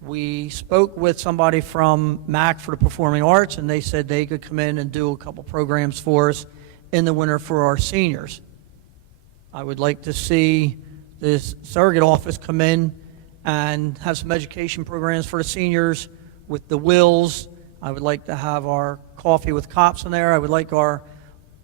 We spoke with somebody from MAC for the Performing Arts, and they said they could come in and do a couple programs for us in the winter for our seniors. I would like to see this surrogate office come in and have some education programs for the seniors with the wills. I would like to have our coffee with cops in there. I would like our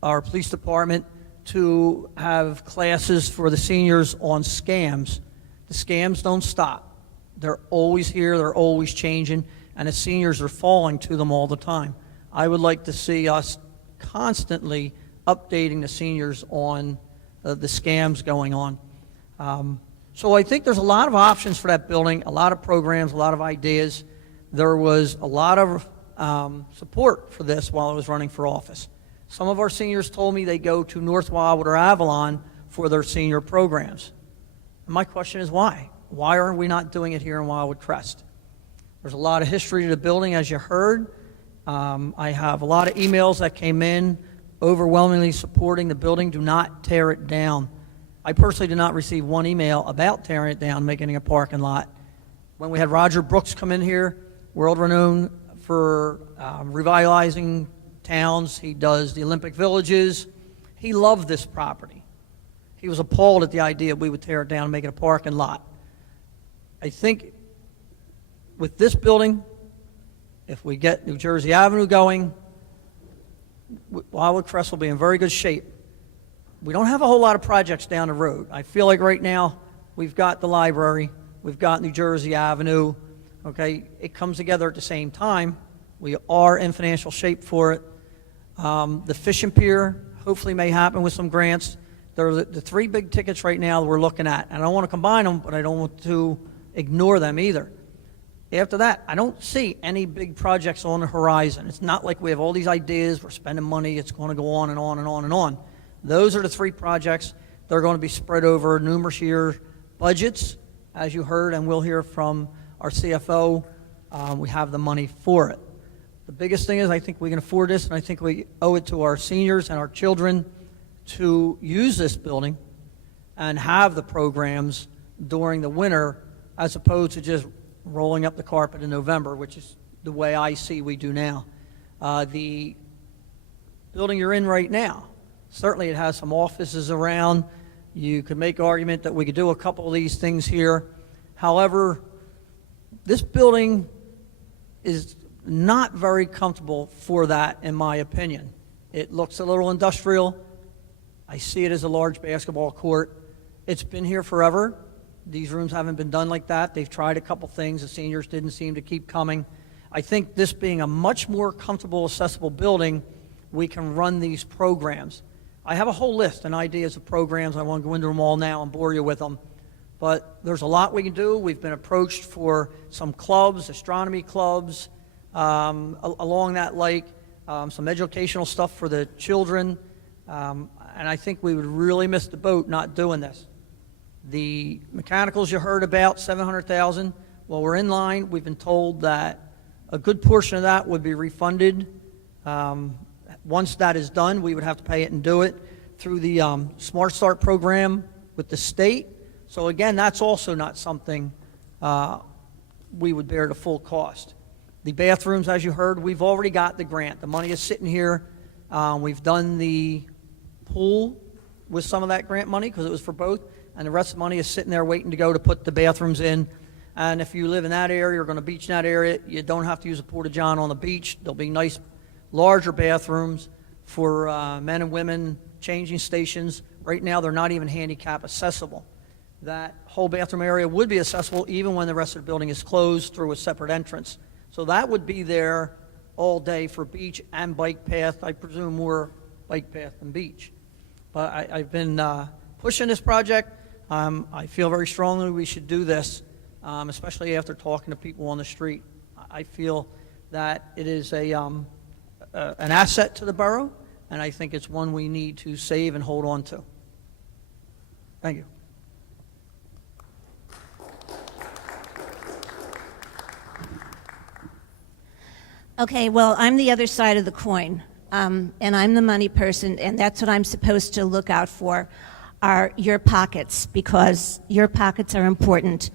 police department to have classes for the seniors on scams. The scams don't stop. They're always here, they're always changing, and the seniors are falling to them all the time. I would like to see us constantly updating the seniors on the scams going on. So I think there's a lot of options for that building, a lot of programs, a lot of ideas. There was a lot of support for this while I was running for office. Some of our seniors told me they go to North Wildwood or Avalon for their senior programs. And my question is why? Why are we not doing it here in Wildwood Crest? There's a lot of history to the building, as you heard. I have a lot of emails that came in overwhelmingly supporting the building. Do not tear it down. I personally did not receive one email about tearing it down, making it a parking lot. When we had Roger Brooks come in here, world-renowned for revitalizing towns. He does the Olympic Villages. He loved this property. He was appalled at the idea we would tear it down and make it a parking lot. I think with this building, if we get New Jersey Avenue going, Wildwood Crest will be in very good shape. We don't have a whole lot of projects down the road. I feel like right now we've got the library, we've got New Jersey Avenue, okay? It comes together at the same time. We are in financial shape for it. The fishing pier hopefully may happen with some grants. There are the three big tickets right now that we're looking at, and I don't want to combine them, but I don't want to ignore them either. After that, I don't see any big projects on the horizon. It's not like we have all these ideas, we're spending money, it's going to go on and on and on and on. Those are the three projects. They're going to be spread over numerous year budgets, as you heard, and we'll hear from our CFO. We have the money for it. The biggest thing is I think we can afford this, and I think we owe it to our seniors and our children to use this building and have the programs during the winter as opposed to just rolling up the carpet in November, which is the way I see we do now. The building you're in right now, certainly it has some offices around. You could make argument that we could do a couple of these things here. However, this building is not very comfortable for that, in my opinion. It looks a little industrial. I see it as a large basketball court. It's been here forever. These rooms haven't been done like that. They've tried a couple things. The seniors didn't seem to keep coming. I think this being a much more comfortable, accessible building, we can run these programs. I have a whole list and ideas of programs. I won't go into them all now and bore you with them. But there's a lot we can do. We've been approached for some clubs, astronomy clubs, along that lake, some educational stuff for the children. And I think we would really miss the boat not doing this. The mechanicals you heard about, $700,000. Well, we're in line. We've been told that a good portion of that would be refunded. Once that is done, we would have to pay it and do it through the Smart Start program with the state. So again, that's also not something we would bear the full cost. The bathrooms, as you heard, we've already got the grant. The money is sitting here. We've done the pool with some of that grant money because it was for both. And the rest of the money is sitting there waiting to go to put the bathrooms in. And if you live in that area or going to beach in that area, you don't have to use a porta-john on the beach. There'll be nice, larger bathrooms for men and women, changing stations. Right now, they're not even handicap accessible. That whole bathroom area would be accessible even when the rest of the building is closed through a separate entrance. So that would be there all day for beach and bike path. I presume more bike path than beach. But I've been pushing this project. I feel very strongly we should do this, especially after talking to people on the street. I feel that it is an asset to the borough, and I think it's one we need to save and hold on to. Thank you. Okay, well, I'm the other side of the coin, and I'm the money person, and that's what I'm supposed to look out for, are your pockets, because your pockets are important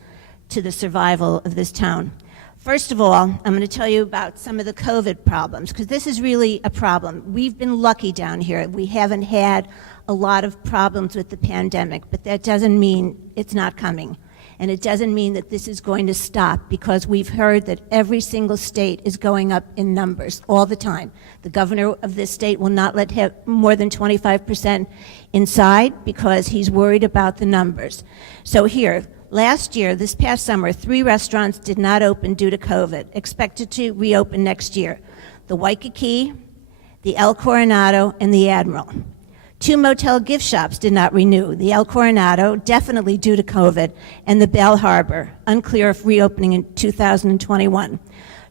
to the survival of this town. First of all, I'm going to tell you about some of the COVID problems, because this is really a problem. We've been lucky down here. We haven't had a lot of problems with the pandemic, but that doesn't mean it's not coming. And it doesn't mean that this is going to stop, because we've heard that every single state is going up in numbers all the time. The governor of this state will not let more than 25% inside because he's worried about the numbers. So here, last year, this past summer, 3 restaurants did not open due to COVID, expected to reopen next year. The Waikiki, the El Coronado, and the Admiral. 2 motel gift shops did not renew. The El Coronado, definitely due to COVID, and the Bell Harbor, unclear if reopening in 2021.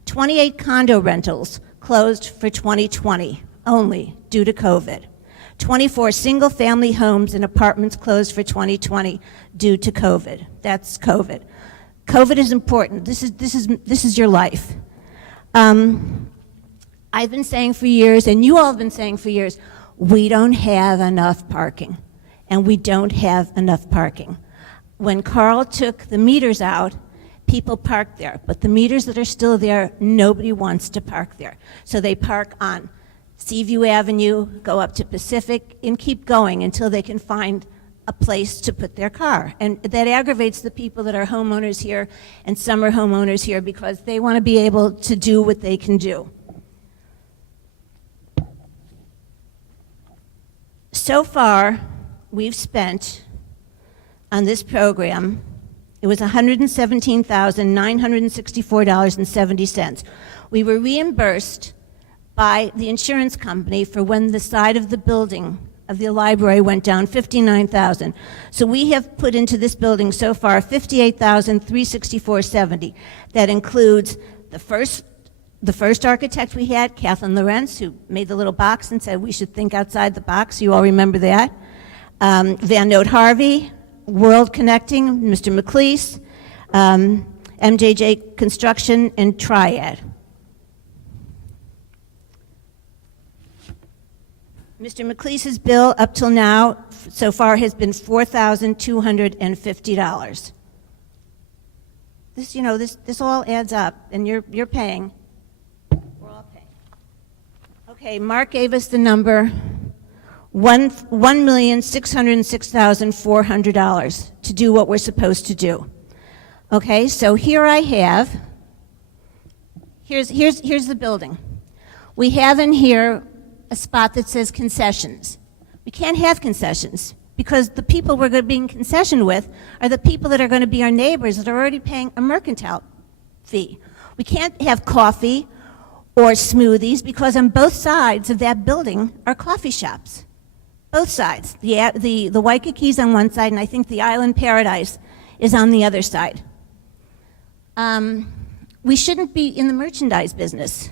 28 condo rentals closed for 2020, only due to COVID. 24 single-family homes and apartments closed for 2020 due to COVID. That's COVID. COVID is important. This is your life. I've been saying for years, and you all have been saying for years, we don't have enough parking, and we don't have enough parking. When Carl took the meters out, people parked there, but the meters that are still there, nobody wants to park there. So they park on Seaview Avenue, go up to Pacific, and keep going until they can find a place to put their car. And that aggravates the people that are homeowners here and summer homeowners here, because they want to be able to do what they can do. So far, we've spent on this program It was $117,964.70. We were reimbursed by the insurance company for when the side of the building of the library went down, $59,000. So we have put into this building so far $58,364.70. That includes the first architect we had, Kathleen Lorenz, who made the little box and said we should think outside the box. You all remember that. Van Note Harvey, World Connecting, Mr. McLeese, MJJ Construction, and Triad. Mr. McLeese's bill up till now, so far, has been $4,250. This all adds up, and you're paying. We're all paying. Okay, Mark gave us the number, $1,606,400 to do what we're supposed to do. Okay, so here I have, here's the building. We have in here a spot that says concessions. We can't have concessions because the people we're going to be in concession with are the people that are going to be our neighbors that are already paying a mercantile fee. We can't have coffee or smoothies because on both sides of that building are coffee shops. Both sides. The Waikiki's on one side, and I think the Island Paradise is on the other side. We shouldn't be in the merchandise business.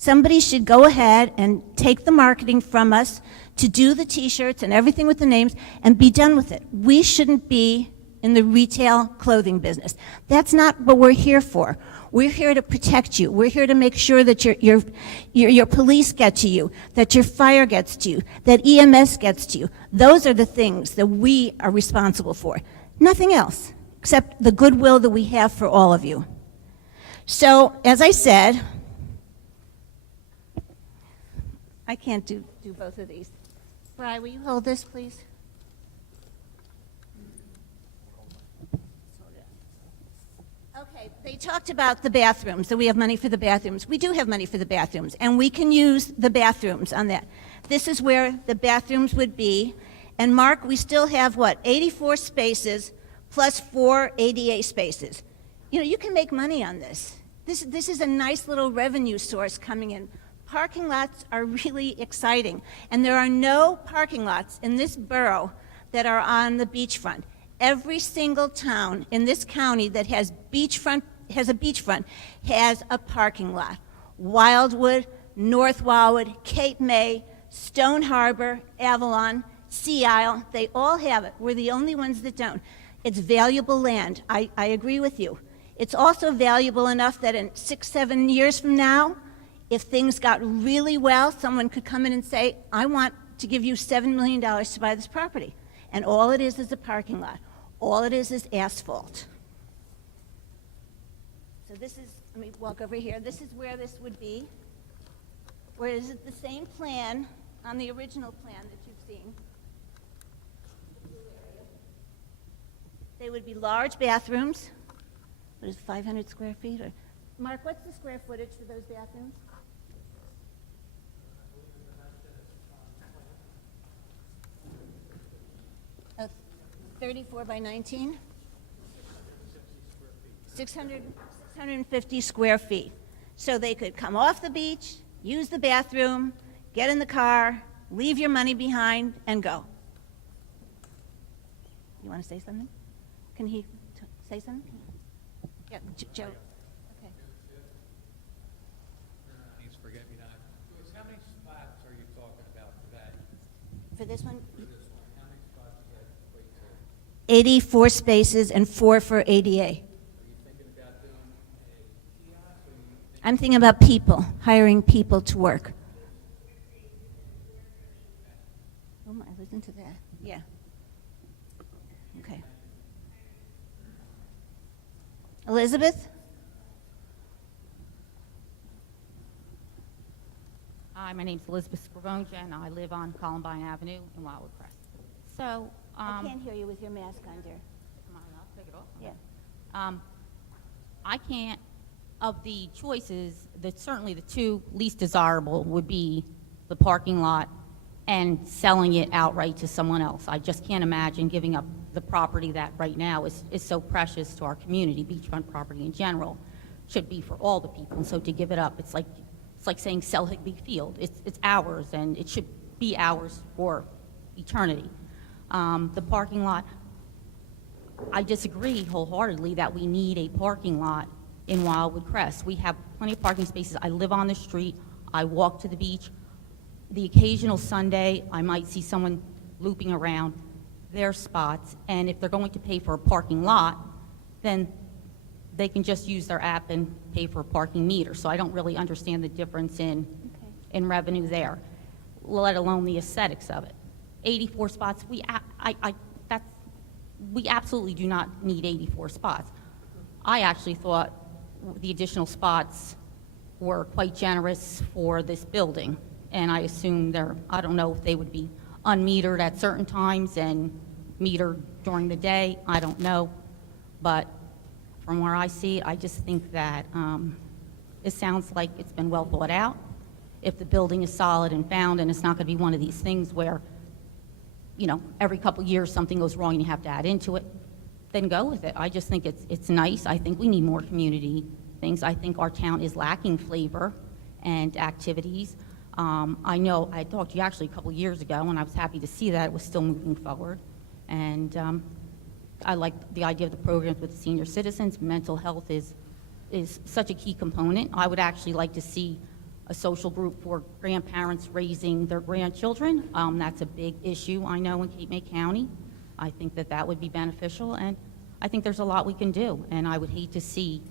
Somebody should go ahead and take the marketing from us to do the T-shirts and everything with the names and be done with it. We shouldn't be in the retail clothing business. That's not what we're here for. We're here to protect you. We're here to make sure that your police get to you, that your fire gets to you, that EMS gets to you. Those are the things that we are responsible for. Nothing else, except the goodwill that we have for all of you. So, as I said, I can't do both of these. Bri, will you hold this, please? Okay, they talked about the bathrooms, that we have money for the bathrooms. We do have money for the bathrooms, and we can use the bathrooms on that. This is where the bathrooms would be. And Mark, we still have, 84 spaces plus 4 ADA spaces. You can make money on this. This is a nice little revenue source coming in. Parking lots are really exciting, and there are no parking lots in this borough that are on the beachfront. Every single town in this county that has a beachfront has a parking lot. Wildwood, North Wildwood, Cape May, Stone Harbor, Avalon, Sea Isle, they all have it. We're the only ones that don't. It's valuable land. I agree with you. It's also valuable enough that in 6-7 years from now, if things got really well, someone could come in and say, I want to give you $7 million to buy this property. And all it is a parking lot. All it is asphalt. So this is, let me walk over here. This is where this would be. Where is it the same plan on the original plan that you've seen? They would be large bathrooms. What is it, 500 square feet? Or, Mark, what's the square footage for those bathrooms? 34 by 19? 650 square feet. So they could come off the beach, use the bathroom, get in the car, leave your money behind, and go. You want to say something? Can he say something? Yeah, Joe. Okay. Please forget me not. How many spots are you talking about for that? For this one? For this one, how many spots does that equate to? 84 spaces and 4 for ADA. Are you thinking about doing a kiosk, or I'm thinking about people, hiring people to work. Oh my, listen to that. Yeah. Okay. Elizabeth? Hi, my name's Elizabeth Scrivonia, and I live on Columbine Avenue in Wildwood Crest. So, I can't hear you with your mask on, dear. come on, I'll take it off. Yeah. I can't, of the choices, certainly the two least desirable would be the parking lot and selling it outright to someone else. I just can't imagine giving up the property that right now is so precious to our community, beachfront property in general, should be for all the people. And so to give it up, it's like saying sell Higbee Field. It's ours, and it should be ours for eternity. The parking lot, I disagree wholeheartedly that we need a parking lot in Wildwood Crest. We have plenty of parking spaces. I live on the street. I walk to the beach. The occasional Sunday, I might see someone looping around their spots, and if they're going to pay for a parking lot, then they can just use their app and pay for a parking meter. So I don't really understand the difference in revenue there, let alone the aesthetics of it. 84 spots, we absolutely do not need 84 spots. I actually thought the additional spots were quite generous for this building, and I assume I don't know if they would be unmetered at certain times and metered during the day, I don't know, but from where I see it, I just think that it sounds like it's been well thought out. If the building is solid and found, and it's not going to be one of these things where, you know, every couple years something goes wrong and you have to add into it, then go with it. I just think it's nice. I think we need more community things. I think our town is lacking flavor and activities. I know I talked to you actually a couple years ago, and I was happy to see that it was still moving forward. And I like the idea of the programs with senior citizens. Mental health is such a key component. I would actually like to see a social group for grandparents raising their grandchildren. That's a big issue, I know, in Cape May County. I think that would be beneficial, and I think there's a lot we can do, and I would hate to see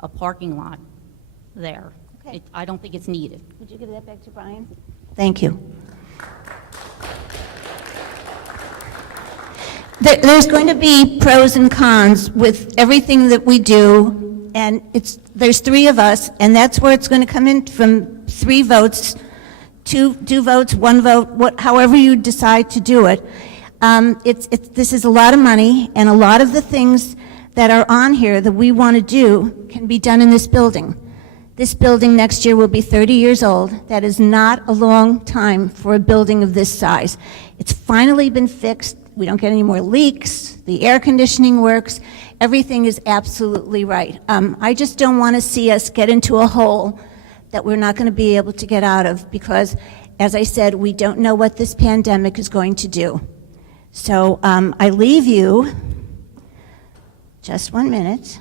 a parking lot there. Okay. I don't think it's needed. Would you give that back to Brian? Thank you. There's going to be pros and cons with everything that we do, and there's three of us, and that's where it's going to come in from 3 votes, 2 votes, 1 vote, however you decide to do it. This is a lot of money, and a lot of the things that are on here that we want to do can be done in this building. This building next year will be 30 years old. That is not a long time for a building of this size. It's finally been fixed. We don't get any more leaks. The air conditioning works. Everything is absolutely right. I just don't want to see us get into a hole that we're not going to be able to get out of because, as I said, we don't know what this pandemic is going to do. So I leave you just 1 minute.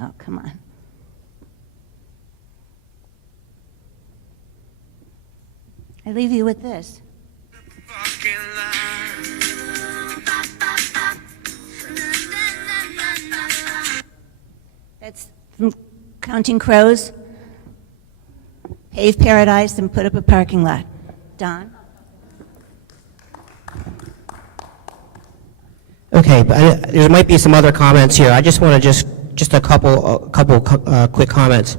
Oh, come on. I leave you with this. That's from Counting Crows. Pave paradise and put up a parking lot. Don? Okay, but there might be some other comments here. I just want to just a couple quick comments.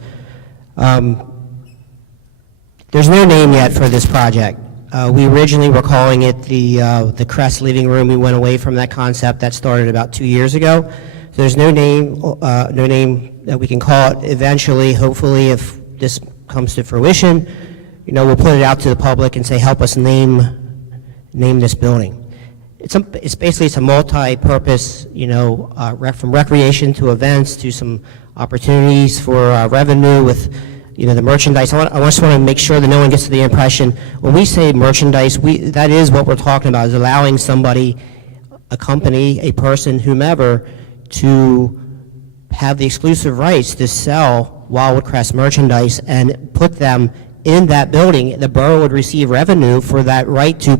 There's no name yet for this project. We originally were calling it the Crest Living Room. We went away from that concept. That started about 2 years ago. So there's no name that we can call it. Eventually, hopefully, if this comes to fruition, you know, we'll put it out to the public and say, help us name this building. It's basically a multi-purpose, you know, from recreation to events to some opportunities for revenue with, you know, the merchandise. I just want to make sure that no one gets the impression when we say merchandise, that is what we're talking about, is allowing somebody, a company, a person, whomever, to have the exclusive rights to sell Wildwood Crest merchandise and put them in that building. The borough would receive revenue for that right to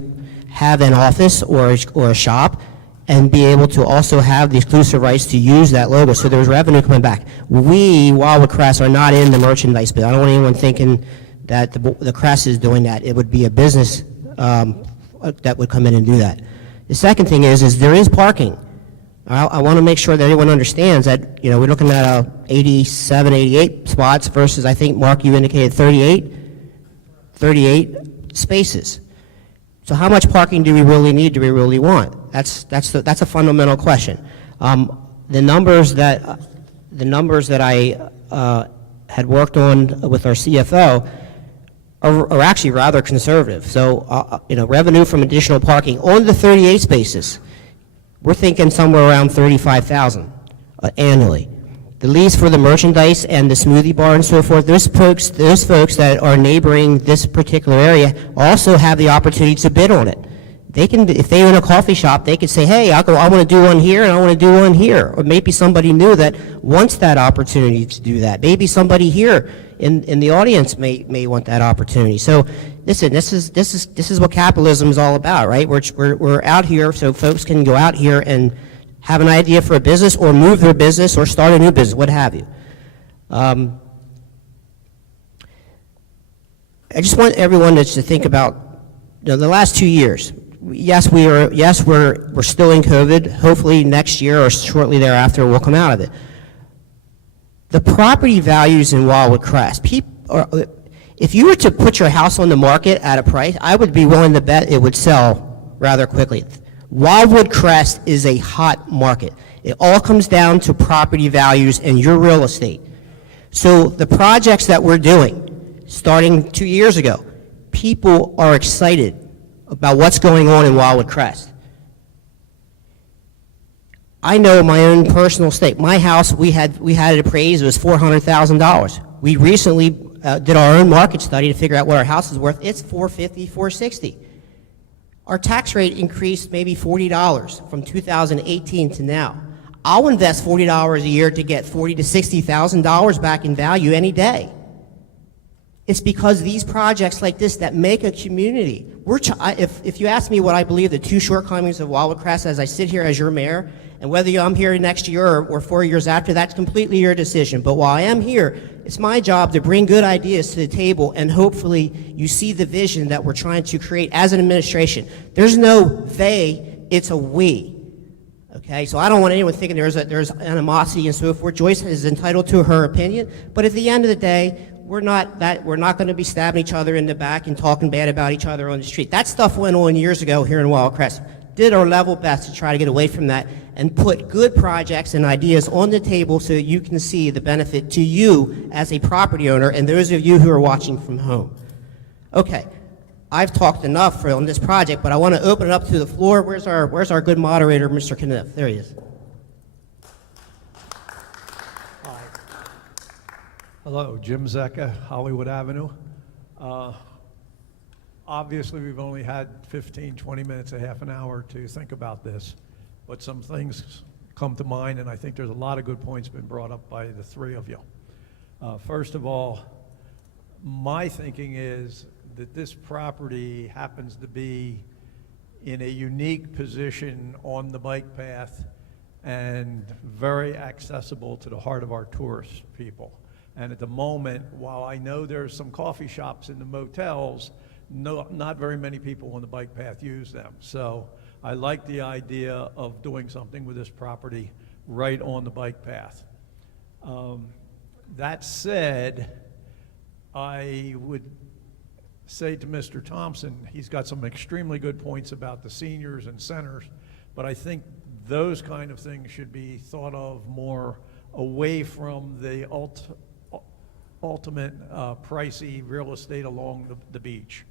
have an office or a shop and be able to also have the exclusive rights to use that logo. So there's revenue coming back. We, Wildwood Crest, are not in the merchandise bill. I don't want anyone thinking that the Crest is doing that. It would be a business that would come in and do that. The second thing is there is parking. I want to make sure that everyone understands that, you know, we're looking at 87, 88 spots versus, I think, Mark, you indicated 38 spaces. So how much parking do we really need, do we really want? That's a fundamental question. The numbers that I had worked on with our CFO, are actually rather conservative. So, revenue from additional parking on the 38 spaces, we're thinking somewhere around 35,000 annually. The lease for the merchandise and the smoothie bar and so forth, those folks that are neighboring this particular area also have the opportunity to bid on it. They can, if they own a coffee shop, they could say, hey, I want to do one here and I want to do one here. Or maybe somebody new that wants that opportunity to do that. Maybe somebody here in the audience may want that opportunity. So listen, this is what capitalism is all about, right? We're out here so folks can go out here and have an idea for a business or move their business or start a new business, what have you. I just want everyone to think about the last 2 years. Yes, we're still in COVID. Hopefully next year or shortly thereafter we'll come out of it. The property values in Wildwood Crest, if you were to put your house on the market at a price, I would be willing to bet it would sell rather quickly. Wildwood Crest is a hot market. It all comes down to property values and your real estate. So the projects that we're doing, starting 2 years ago, people are excited about what's going on in Wildwood Crest. I know my own personal stake. My house, we had it appraised, it was $400,000. We recently did our own market study to figure out what our house is worth. It's $450,000, $460,000. Our tax rate increased maybe $40 from 2018 to now. I'll invest $40 a year to get $40,000 to $60,000 back in value any day. It's because these projects like this that make a community. If you ask me what I believe the two shortcomings of Wildwood Crest as I sit here as your mayor, and whether I'm here next year or 4 years after, that's completely your decision. But while I am here, it's my job to bring good ideas to the table, and hopefully you see the vision that we're trying to create as an administration. There's no they, it's a we. Okay, so I don't want anyone thinking there's animosity and so forth. Joyce is entitled to her opinion, but at the end of the day, we're not going to be stabbing each other in the back and talking bad about each other on the street. That stuff went on years ago here in Wildwood Crest. Did our level best to try to get away from that and put good projects and ideas on the table so that you can see the benefit to you as a property owner and those of you who are watching from home. Okay, I've talked enough on this project, but I want to open it up to the floor. Where's our good moderator, Mr. Kniff? There he is. Hello, Jim Zecca, Hollywood Avenue. Obviously, we've only had 15, 20 minutes, a half an hour to think about this, but some things come to mind, and I think there's a lot of good points been brought up by the three of you. First of all, my thinking is that this property happens to be in a unique position on the bike path and very accessible to the heart of our tourist people. And at the moment, while I know there's some coffee shops in the motels, not very many people on the bike path use them. So I like the idea of doing something with this property right on the bike path. That said, I would say to Mr. Thompson, he's got some extremely good points about the seniors and centers, but I think those kind of things should be thought of more away from the ultimate pricey real estate along the beach.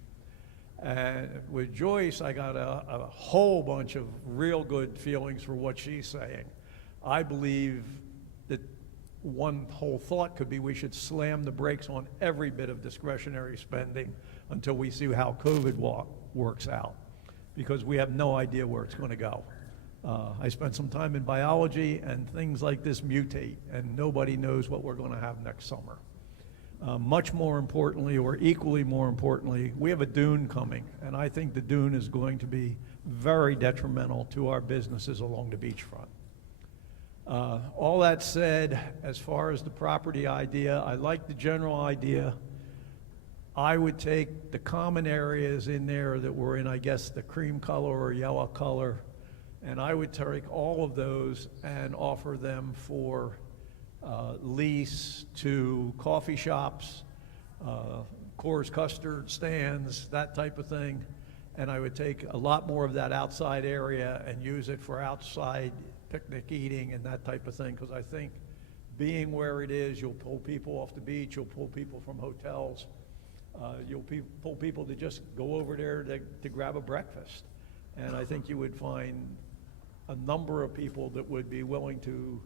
And with Joyce, I got a whole bunch of real good feelings for what she's saying. I believe that one whole thought could be we should slam the brakes on every bit of discretionary spending until we see how COVID works out, because we have no idea where it's going to go. I spent some time in biology, and things like this mutate, and nobody knows what we're going to have next summer. Much more importantly, or equally more importantly, we have a dune coming, and I think the dune is going to be very detrimental to our businesses along the beachfront. All that said, as far as the property idea, I like the general idea. I would take the common areas in there that were in, I guess, the cream color or yellow color, and I would take all of those and offer them for lease to coffee shops, Coors custard stands, that type of thing. And I would take a lot more of that outside area and use it for outside picnic eating and that type of thing, because I think being where it is, you'll pull people off the beach, you'll pull people from hotels. you'll pull people to just go over there to grab a breakfast. And I think you would find a number of people that would be willing to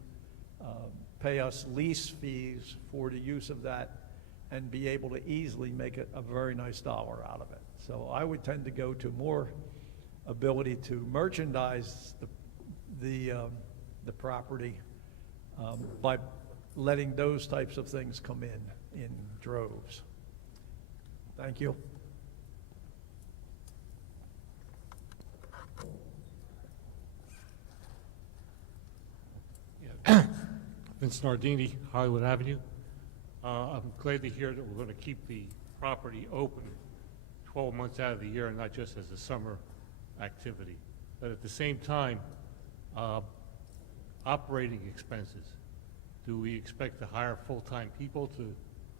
pay us lease fees for the use of that and be able to easily make it a very nice dollar out of it. So I would tend to go to more ability to merchandise the property by letting those types of things come in droves. Thank you. Vince Nardini, Hollywood Avenue. I'm glad to hear that we're going to keep the property open 12 months out of the year and not just as a summer activity. But at the same time, operating expenses. Do we expect to hire full-time people to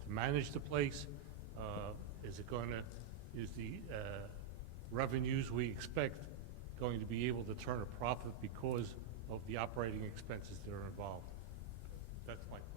manage the place? Is the revenues we expect going to be able to turn a profit because of the operating expenses that are involved? That's my question.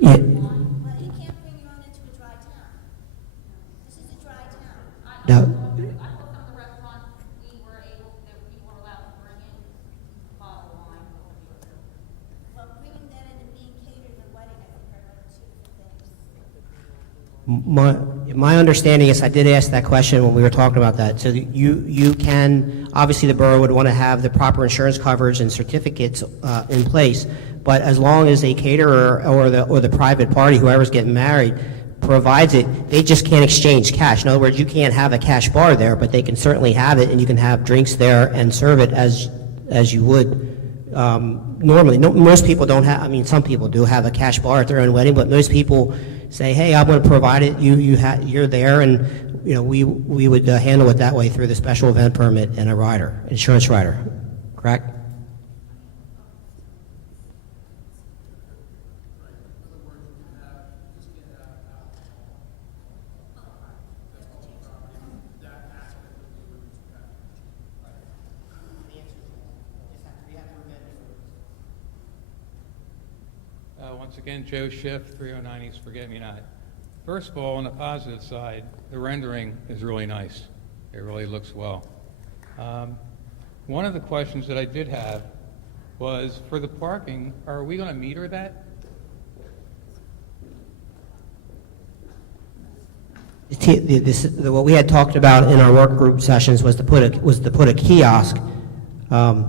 Yeah. Well, you can't bring your own into a dry town. This is a dry town. No. I thought some of the restaurants, people were allowed to bring in a bottle of wine. Well, bringing that in and being catered in a wedding, I think are like two different things. My understanding is, I did ask that question when we were talking about that. So you can, obviously the borough would want to have the proper insurance coverage and certificates in place, but as long as a caterer or the private party, whoever's getting married, provides it, they just can't exchange cash. In other words, you can't have a cash bar there, but they can certainly have it, and you can have drinks there and serve it as you would normally. No, most people don't have, I mean, some people do have a cash bar at their own wedding, but most people say, hey, I'm going to provide it, you're there, and we would handle it that way through the special event permit and a rider, insurance rider, correct? Once again, Joe Schiff, 309 East Forget Me Not. First of all, on the positive side, the rendering is really nice. It really looks well. One of the questions that I did have was, for the parking, are we going to meter that? what we had talked about in our work group sessions was to put a kiosk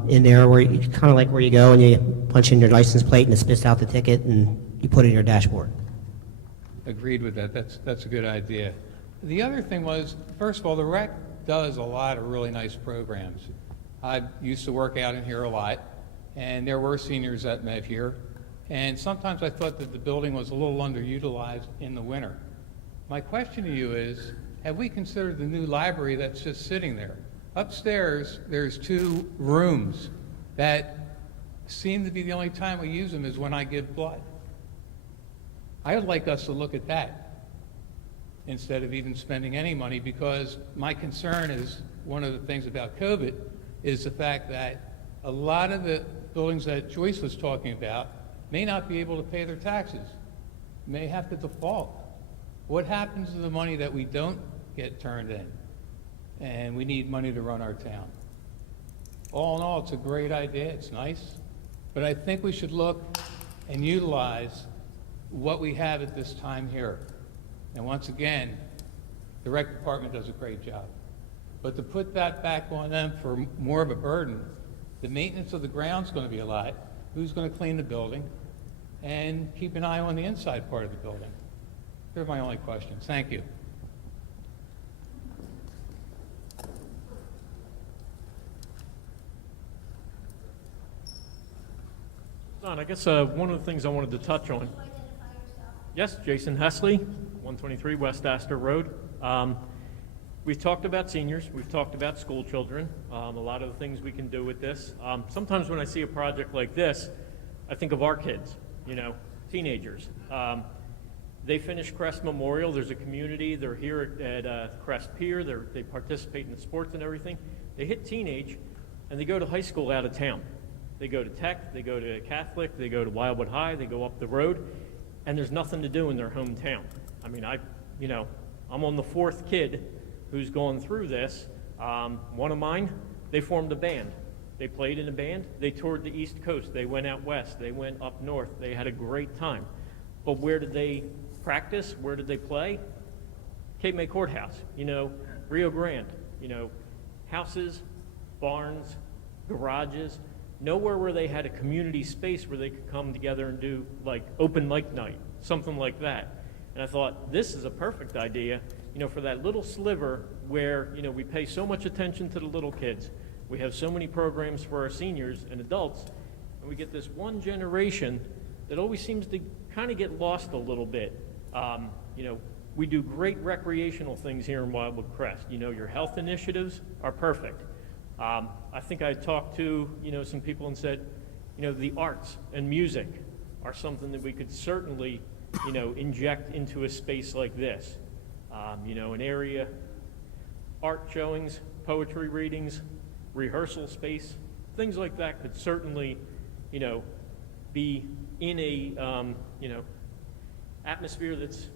in there where you, kind of like where you go and you punch in your license plate and it spits out the ticket and you put it in your dashboard. Agreed with that. That's a good idea. The other thing was, first of all, the rec does a lot of really nice programs. I used to work out in here a lot, and there were seniors that met here, and sometimes I thought that the building was a little underutilized in the winter. My question to you is, have we considered the new library that's just sitting there? Upstairs, there's 2 rooms that seem to be the only time we use them is when I give blood. I would like us to look at that instead of even spending any money, because my concern is, one of the things about COVID is the fact that a lot of the buildings that Joyce was talking about may not be able to pay their taxes, may have to default. What happens to the money that we don't get turned in? And we need money to run our town. All in all, it's a great idea, it's nice, but I think we should look and utilize what we have at this time here. And once again, the rec department does a great job. But to put that back on them for more of a burden, the maintenance of the ground's going to be a lot. Who's going to clean the building? And keep an eye on the inside part of the building. They're my only questions. Thank you. Don, I guess one of the things I wanted to touch on. Yes, Jason Hesley, 123 West Astor Road. We've talked about seniors, we've talked about school children, a lot of the things we can do with this. Sometimes when I see a project like this, I think of our kids, teenagers. They finish Crest Memorial, there's a community, they're here at Crest Pier, they participate in the sports and everything. They hit teenage and they go to high school out of town. They go to Tech, they go to Catholic, they go to Wildwood High, they go up the road, and there's nothing to do in their hometown. I mean, I'm on the 4th kid who's gone through this. One of mine, they formed a band. They played in a band, they toured the East Coast, they went out west, they went up north, they had a great time. But where did they practice? Where did they play? Cape May Courthouse, Rio Grande, houses, barns, garages, nowhere where they had a community space where they could come together and do like open mic night, something like that. And I thought, this is a perfect idea, for that little sliver where, we pay so much attention to the little kids. We have so many programs for our seniors and adults, and we get this one generation that always seems to kind of get lost a little bit. We do great recreational things here in Wildwood Crest. Your health initiatives are perfect. I think I talked to, some people and said, the arts and music are something that we could certainly, inject into a space like this. An area, art showings, poetry readings, rehearsal space, things like that could certainly, be in a, atmosphere that's,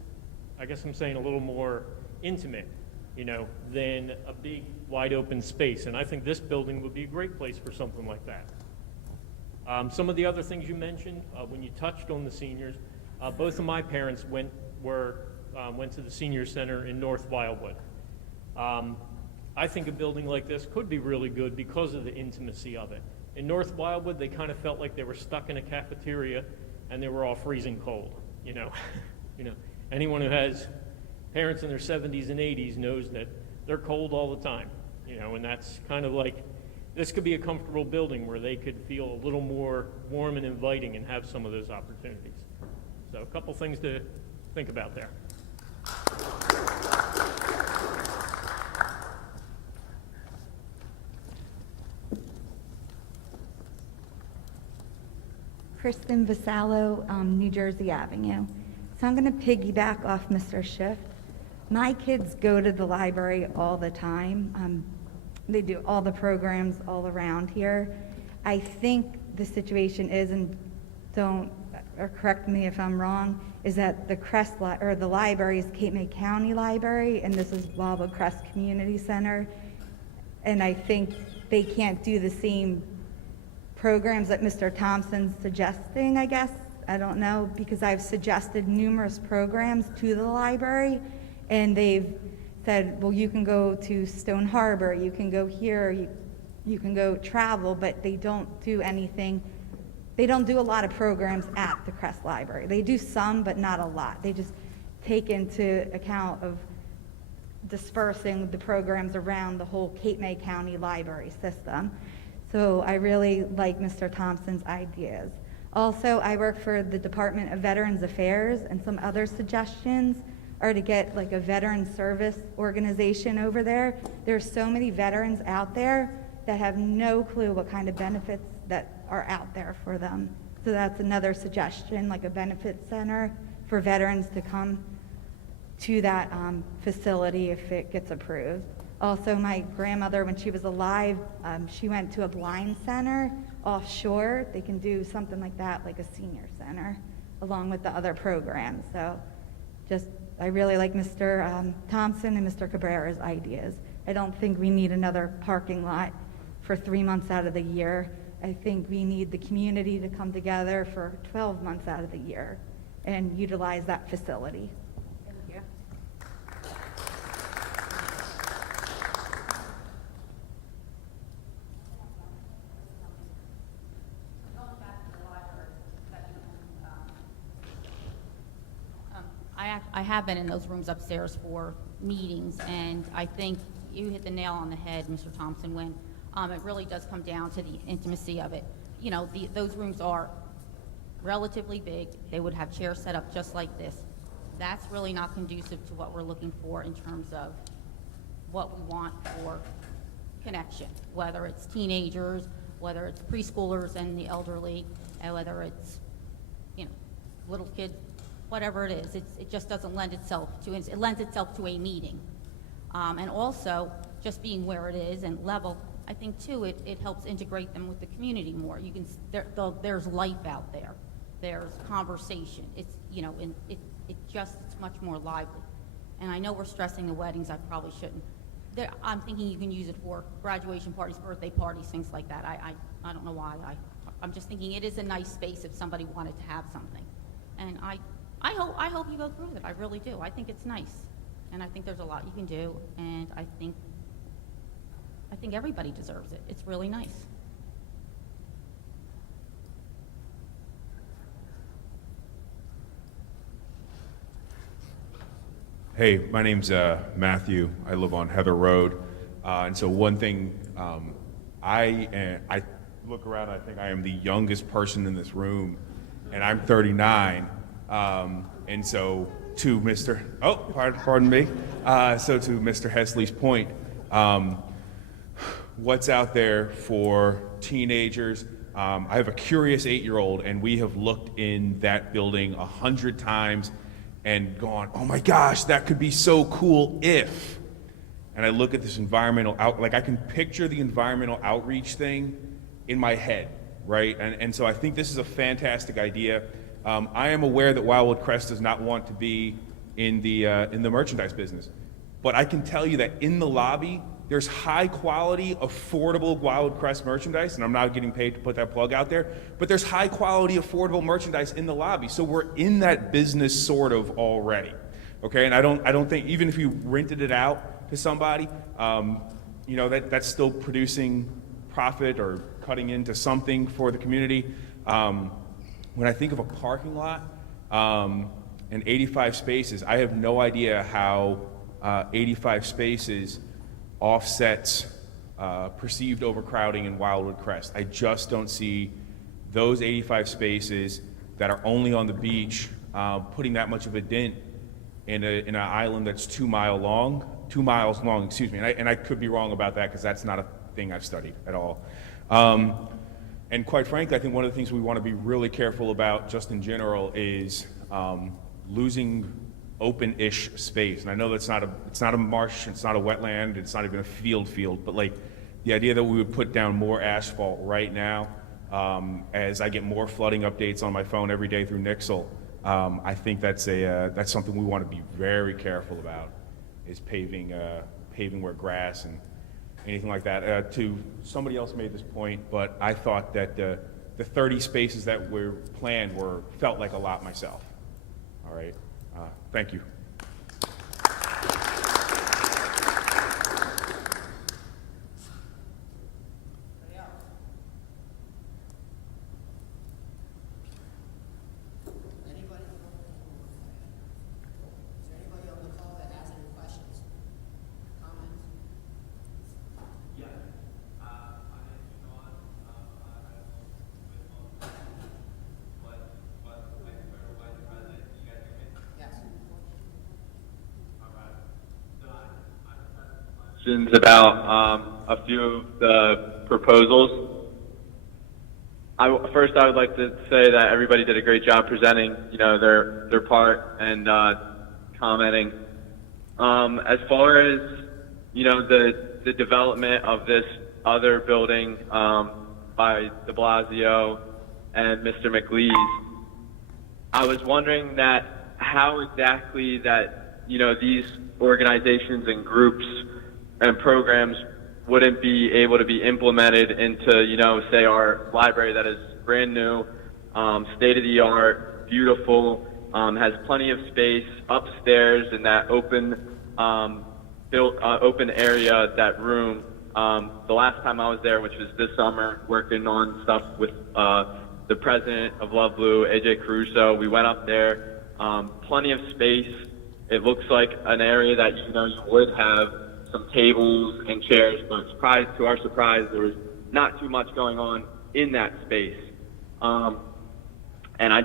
I guess I'm saying, a little more intimate, than a big, wide open space. And I think this building would be a great place for something like that. Some of the other things you mentioned, when you touched on the seniors, both of my parents went to the senior center in North Wildwood. I think a building like this could be really good because of the intimacy of it. In North Wildwood, they kind of felt like they were stuck in a cafeteria and they were all freezing cold. Anyone who has parents in their 70s and 80s knows that they're cold all the time, and that's kind of like, this could be a comfortable building where they could feel a little more warm and inviting and have some of those opportunities. So a couple things to think about there. Kristen Vasallo, New Jersey Avenue. So I'm going to piggyback off Mr. Schiff. My kids go to the library all the time. They do all the programs all around here. I think the situation is, and or correct me if I'm wrong, is that the library is Cape May County Library, and this is Wildwood Crest Community Center. And I think they can't do the same programs that Mr. Thompson's suggesting, I guess. I don't know, because I've suggested numerous programs to the library, And they've said, well, you can go to Stone Harbor, you can go here, you can go travel, but they don't do anything. They don't do a lot of programs at the Crest Library. They do some, but not a lot. They just take into account of dispersing the programs around the whole Cape May County library system. So I really like Mr. Thompson's ideas. Also, I work for the Department of Veterans Affairs, and some other suggestions are to get like a veteran service organization over there. There's so many veterans out there that have no clue what kind of benefits that are out there for them. So that's another suggestion, like a benefit center for veterans to come to that facility if it gets approved. Also, my grandmother, when she was alive, she went to a blind center offshore. They can do something like that, like a senior center, along with the other programs. So I really like Mr. Thompson and Mr. Cabrera's ideas. I don't think we need another parking lot for 3 months out of the year. I think we need the community to come together for 12 months out of the year and utilize that facility. Thank you. I have been in those rooms upstairs for meetings, and I think you hit the nail on the head, Mr. Thompson, when it really does come down to the intimacy of it. You know, those rooms are relatively big. They would have chairs set up just like this. That's really not conducive to what we're looking for in terms of what we want for connection, whether it's teenagers, whether it's preschoolers and the elderly, and whether it's, you know, little kids, whatever it is. It just doesn't lend itself to, it lends itself to a meeting. And also, just being where it is and level, I think too, it helps integrate them with the community more. You can, there's life out there. There's conversation. It's, you know, and it's much more lively. And I know we're stressing the weddings, I probably shouldn't. I'm thinking you can use it for graduation parties, birthday parties, things like that. I don't know why. I'm just thinking it is a nice space if somebody wanted to have something. And I hope you go through with it. I really do. I think it's nice. And I think there's a lot you can do. And I think everybody deserves it. It's really nice. Hey, my name's Matthew. I live on Heather Road. And so one thing, I look around, I think I am the youngest person in this room, and I'm 39. And so to Mr. Pardon me. So to Mr. Hesley's point, what's out there for teenagers? I have a curious 8-year-old, and we have looked in that building 100 times and gone, oh my gosh, that could be so cool if. And I look at this environmental like I can picture the environmental outreach thing in my head, right? And so I think this is a fantastic idea. I am aware that Wildwood Crest does not want to be in the merchandise business, but I can tell you that in the lobby, there's high quality, affordable Wildwood Crest merchandise, and I'm not getting paid to put that plug out there, but there's high quality, affordable merchandise in the lobby. So we're in that business sort of already, okay? And I don't think, even if you rented it out to somebody, you know, that's still producing profit or cutting into something for the community. When I think of a parking lot and 85 spaces, I have no idea how 85 spaces offsets perceived overcrowding in Wildwood Crest. I just don't see those 85 spaces that are only on the beach putting that much of a dent in an island that's 2 miles long, excuse me. And I could be wrong about that because that's not a thing I've studied at all. And quite frankly, I think one of the things we want to be really careful about just in general is losing open-ish space. And I know it's not a marsh, it's not a wetland, it's not even a field, but like the idea that we would put down more asphalt right now, as I get more flooding updates on my phone every day through Nixle, I think that's something we want to be very careful about, is paving where grass and anything like that. To somebody else made this point, but I thought that the 30 spaces that were planned felt like a lot myself. All right. Thank you. questions about a few of the proposals. First, I would like to say that everybody did a great job presenting, their part and commenting. As far as the development of this other building by De Blasio and Mr. McLeese, I was wondering that how exactly that these organizations and groups and programs wouldn't be able to be implemented into say our library that is brand new, state of the art, beautiful, has plenty of space upstairs in that open open area, that room. The last time I was there, which was this summer, working on stuff with the president of Love Blue, AJ Caruso, we went up there. Plenty of space. It looks like an area that you would have some tables and chairs, but to our surprise, there was not too much going on in that space. And I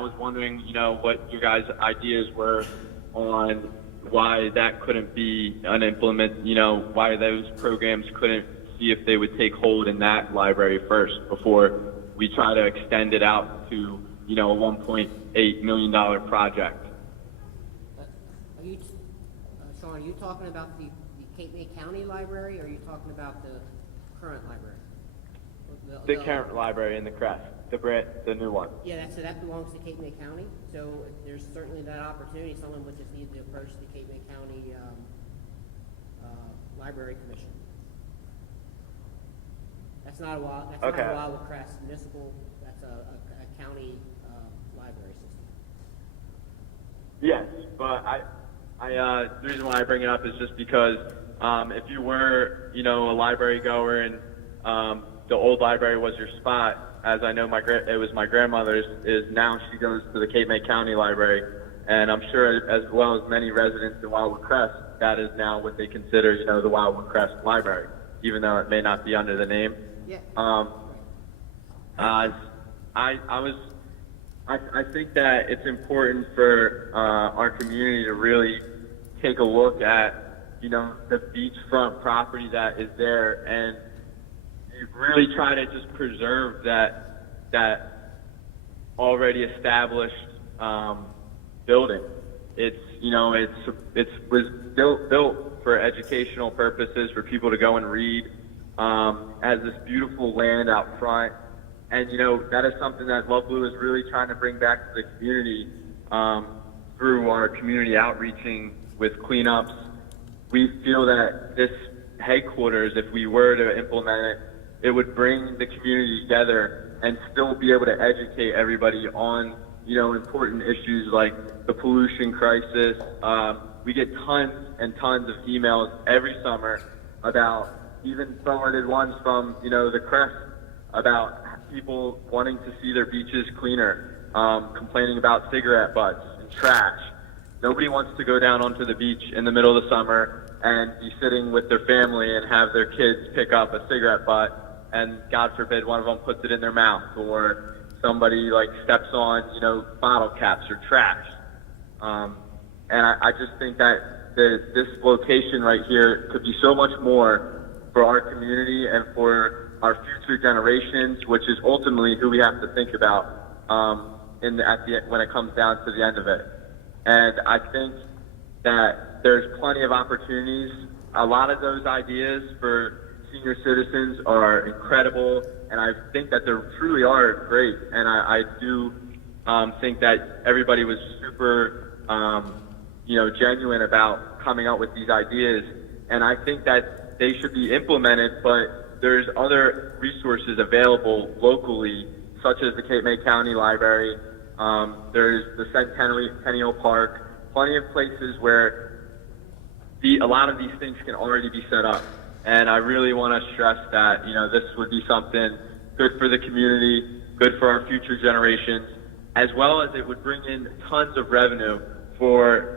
was wondering, what your guys' ideas were on why that couldn't be an why those programs couldn't see if they would take hold in that library first before we try to extend it out to, a $1.8 million project. Sean, are you talking about the Cape May County Library, or are you talking about the current library? The current library in the Crest, the new one. Yeah, that belongs to Cape May County, so there's certainly that opportunity. Someone would just need to approach the Cape May County Library Commission. That's not a Wildwood Crest municipal, that's a county library system. Yes, but the reason why I bring it up is just because if you were, a library goer and the old library was your spot, as I know it was my grandmother's, is now she goes to the Cape May County Library, and I'm sure as well as many residents in Wildwood Crest, that is now what they consider, the Wildwood Crest Library, even though it may not be under the name. Yeah. I think that it's important for our community to really take a look at, the beachfront property that is there, and you really try to just preserve that already established building. It was built for educational purposes, for people to go and read. Has this beautiful land out front. And, that is something that Love Blue is really trying to bring back to the community through our community outreaching with cleanups. We feel that this headquarters, if we were to implement it, it would bring the community together and still be able to educate everybody on, important issues like the pollution crisis. We get tons and tons of emails every summer about, even forwarded ones from, the Crest, about people wanting to see their beaches cleaner, complaining about cigarette butts and trash. Nobody wants to go down onto the beach in the middle of the summer and be sitting with their family and have their kids pick up a cigarette butt and, God forbid, one of them puts it in their mouth, or somebody steps on, bottle caps or trash. And I just think that this location right here could be so much more for our community and for our future generations, which is ultimately who we have to think about when it comes down to the end of it. And I think that there's plenty of opportunities. A lot of those ideas for senior citizens are incredible, and I think that they truly are great. And I do think that everybody was super, genuine about coming up with these ideas. And I think that they should be implemented, but there's other resources available locally, such as the Cape May County Library. There's the Centennial Park, plenty of places where a lot of these things can already be set up. And I really want to stress that, this would be something good for the community, good for our future generations, as well as it would bring in tons of revenue for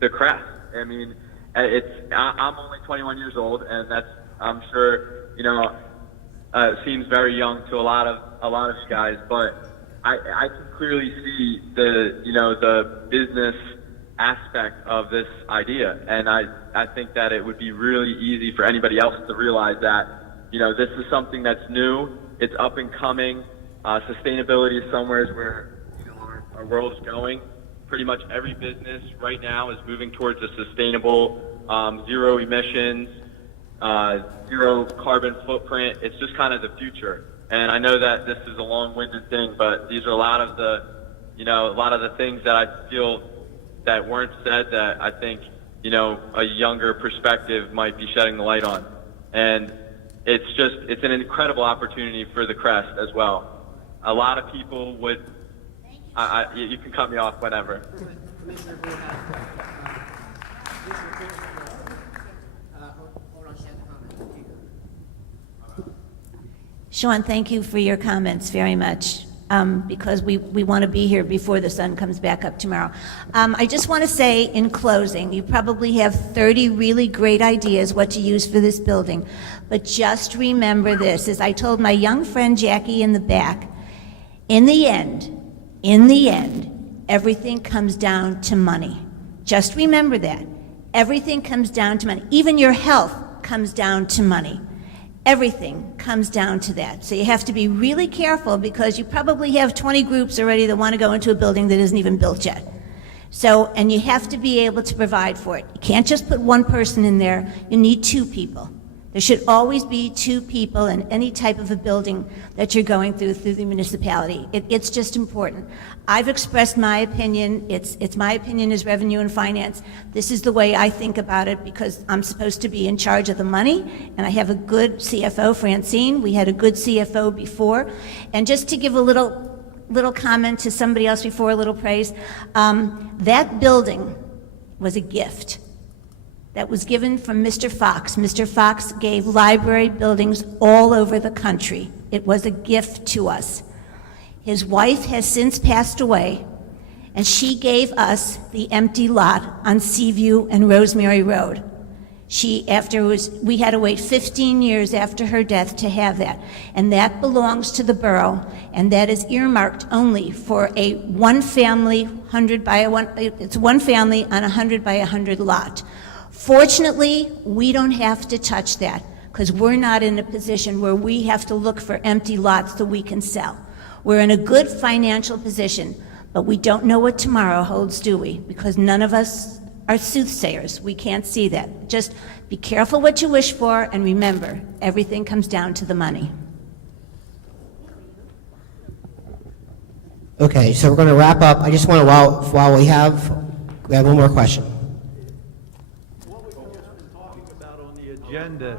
the Crest. I mean, I'm only 21 years old, and I'm sure, seems very young to a lot of you guys, but I can clearly see the business aspect of this idea, and I think that it would be really easy for anybody else to realize that, this is something that's new, it's up and coming. Sustainability is somewhere where, our world is going. Pretty much every business right now is moving towards a sustainable, zero emissions, zero carbon footprint. It's just kind of the future. And I know that this is a long-winded thing, but these are a lot of the things that I feel that weren't said that I think, a younger perspective might be shedding the light on. And it's an incredible opportunity for the Crest as well. A lot of people would, you can cut me off whenever. Sean, thank you for your comments very much, because we want to be here before the sun comes back up tomorrow. I just want to say in closing, you probably have 30 really great ideas what to use for this building, but just remember this, as I told my young friend Jackie in the back, in the end, everything comes down to money. Just remember that. Everything comes down to money. Even your health comes down to money. Everything comes down to that. So you have to be really careful, because you probably have 20 groups already that want to go into a building that isn't even built yet. So, and you have to be able to provide for it. You can't just put one person in there. You need two people. There should always be two people in any type of a building that you're going through the municipality. It's just important. I've expressed my opinion. It's my opinion as revenue and finance. This is the way I think about it, because I'm supposed to be in charge of the money, and I have a good CFO, Francine. We had a good CFO before. And just to give a little comment to somebody else before, a little praise, that building was a gift that was given from Mr. Fox. Mr. Fox gave library buildings all over the country. It was a gift to us. His wife has since passed away, and she gave us the empty lot on Seaview and Rosemary Road. We had to wait 15 years after her death to have that, and that belongs to the borough, and that is earmarked only for a one-family, it's one family on a 100 by 100 lot. Fortunately, we don't have to touch that, because we're not in a position where we have to look for empty lots that we can sell. We're in a good financial position, but we don't know what tomorrow holds, do we? Because none of us are soothsayers. We can't see that. Just be careful what you wish for, and remember, everything comes down to the money. Okay, so we're going to wrap up. I just want to, while we have one more question. What we've just been talking about on the agenda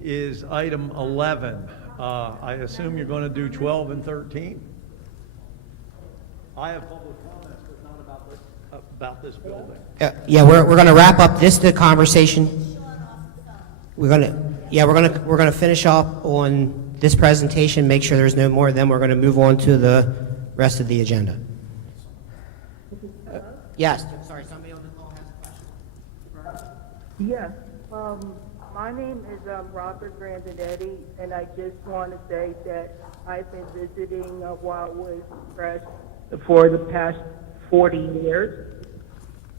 is item 11. I assume you're going to do 12 and 13? I have public comments, but not about this building. Yeah, we're going to wrap up the conversation. We're going to finish up on this presentation, make sure there's no more, then we're going to move on to the rest of the agenda. Yes. Sorry, somebody on the call has a question. Yes. My name is Robert Grandinetti, and I just want to say that I've been visiting Wildwood Crest for the past 40 years,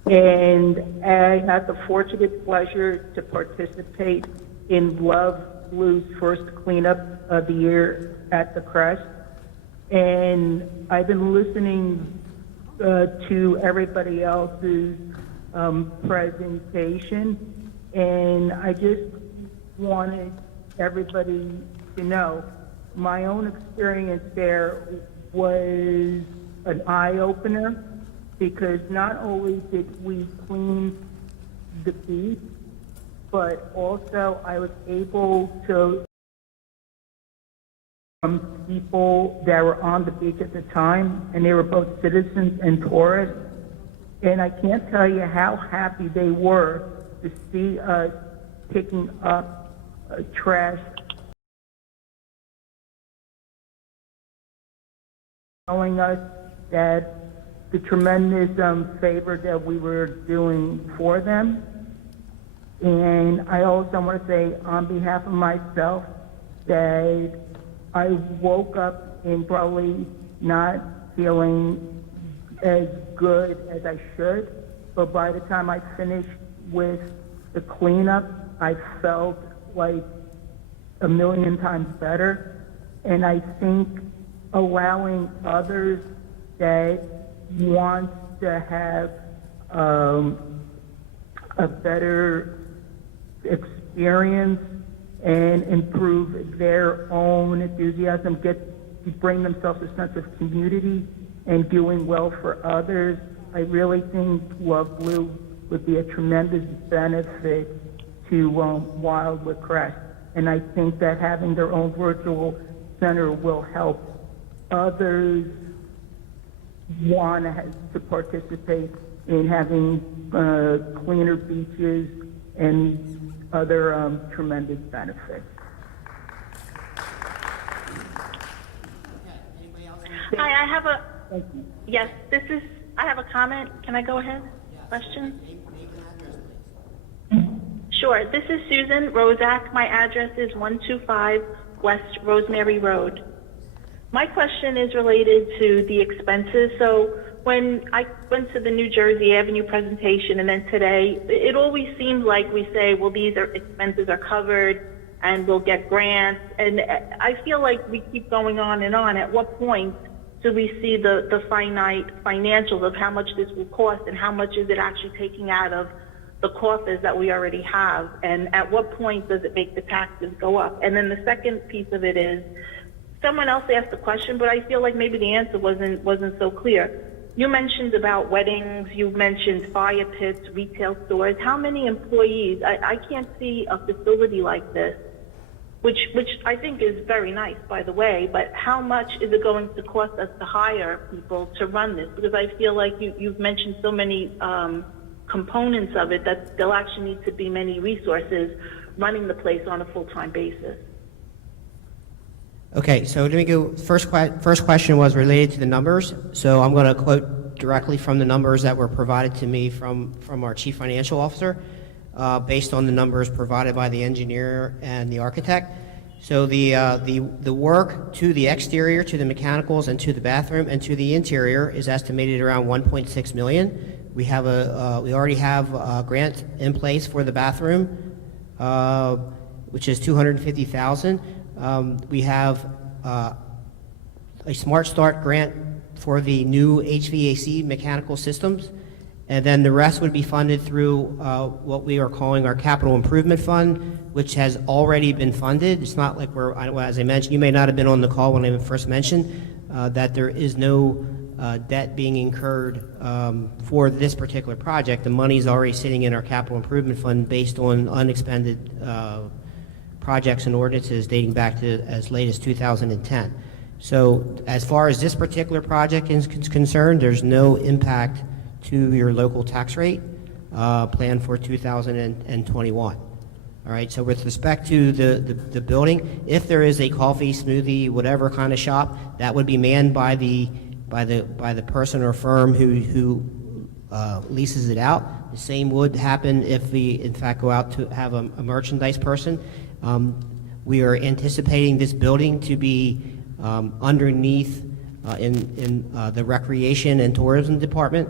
and I had the fortunate pleasure to participate in Love Blue's first cleanup of the year at the Crest, and I've been listening to everybody else's presentation. And I just wanted everybody to know my own experience there was an eye-opener, because not only did we clean the beach, but also I was able to people that were on the beach at the time, and they were both citizens and tourists. And I can't tell you how happy they were to see us picking up trash, showing us that the tremendous favor that we were doing for them. And I also want to say on behalf of myself that I woke up and probably not feeling as good as I should, but by the time I finished with the cleanup, I felt like a million times better. And I think allowing others that want to have a better experience and improve their own enthusiasm, bring themselves a sense of community and doing well for others. I really think Love Blue would be a tremendous benefit to Wildwood Crest. And I think that having their own virtual center will help others want to participate in having cleaner beaches and other tremendous benefits. Hi, I have a, yes, I have a comment. Can I go ahead? Question? Sure. This is Susan Rozak. My address is 125 West Rosemary Road. My question is related to the expenses. So when I went to the New Jersey Avenue presentation and then today, it always seems like we say, well, these expenses are covered and we'll get grants. And I feel like we keep going on and on. At what point do we see the finite financials of how much this will cost and how much is it actually taking out of the coffers that we already have? And at what point does it make the taxes go up? And then the second piece of it is, someone else asked the question, but I feel like maybe the answer wasn't so clear. You mentioned about weddings, you mentioned fire pits, retail stores. How many employees? I can't see a facility like this, which I think is very nice, by the way, but how much is it going to cost us to hire people to run this? Because I feel like you've mentioned so many components of it that there'll actually need to be many resources running the place on a full-time basis. Okay, so let me go, first question was related to the numbers. So I'm going to quote directly from the numbers that were provided to me from our chief financial officer, based on the numbers provided by the engineer and the architect. So the work to the exterior, to the mechanicals, and to the bathroom, and to the interior is estimated around $1.6 million. We already have a grant in place for the bathroom, which is $250,000. We have a Smart Start grant for the new HVAC mechanical systems, and then the rest would be funded through what we are calling our capital improvement fund, which has already been funded. It's not like as I mentioned, you may not have been on the call when I first mentioned that there is no debt being incurred for this particular project. The money's already sitting in our capital improvement fund based on unexpended projects and ordinances dating back to as late as 2010. So as far as this particular project is concerned, there's no impact to your local tax rate planned for 2021. All right, so with respect to the building, if there is a coffee, smoothie, whatever kind of shop, that would be manned by the person or firm who leases it out. The same would happen if we, in fact, go out to have a merchandise person. We are anticipating this building to be underneath in the Recreation and Tourism Department.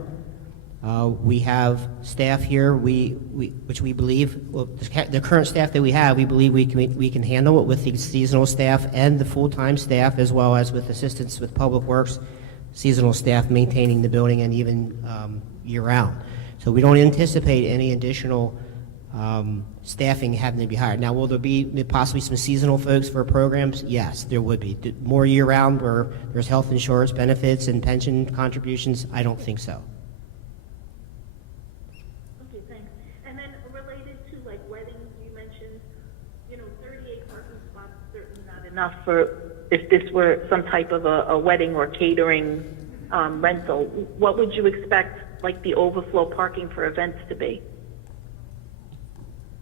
We have staff here, which we believe, well, the current staff that we have, we believe we can handle it with the seasonal staff and the full-time staff, as well as with assistance with Public Works, seasonal staff maintaining the building, and even year-round. So we don't anticipate any additional staffing having to be hired. Now, will there be possibly some seasonal folks for programs? Yes, there would be. More year-round where there's health insurance benefits and pension contributions? I don't think so. Okay, thanks. And then related to like weddings, you mentioned, 38 parking spots is certainly not enough for if this were some type of a wedding or catering rental. What would you expect like the overflow parking for events to be?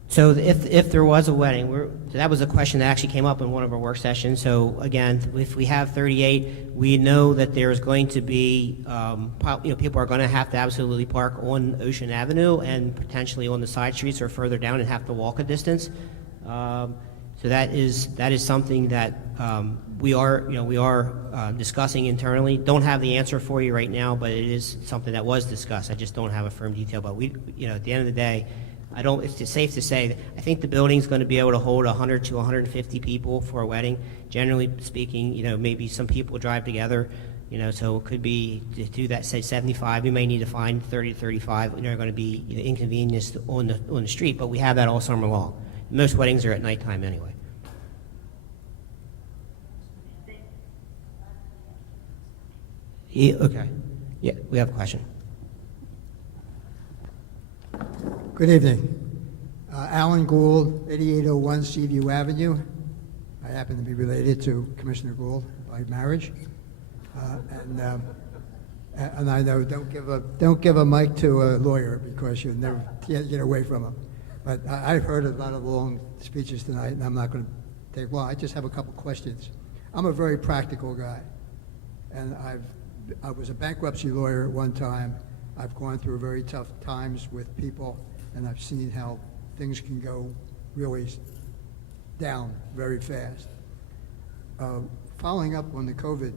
So if there was a wedding, that was a question that actually came up in one of our work sessions. So again, if we have 38, we know that there's going to be, people are going to have to absolutely park on Ocean Avenue and potentially on the side streets or further down and have to walk a distance. So that is something that we are discussing internally. Don't have the answer for you right now, but it is something that was discussed. I just don't have a firm detail. But at the end of the day, I don't, it's safe to say, that I think the building's going to be able to hold 100 to 150 people for a wedding. Generally speaking, maybe some people drive together, so it could be, to do that, say 75, we may need to find 30 to 35, are going to be inconvenienced on the street, but we have that all summer long. Most weddings are at nighttime anyway. Yeah, okay. Yeah, we have a question. Good evening. Alan Gould, 8801 Seaview Avenue. I happen to be related to Commissioner Gould by marriage. And I know don't give a mic to a lawyer because you never can't get away from him. But I've heard a lot of long speeches tonight, and I'm not going to take long. I just have a couple questions. I'm a very practical guy, and I was a bankruptcy lawyer at one time. I've gone through very tough times with people, and I've seen how things can go really down very fast. Following up on the COVID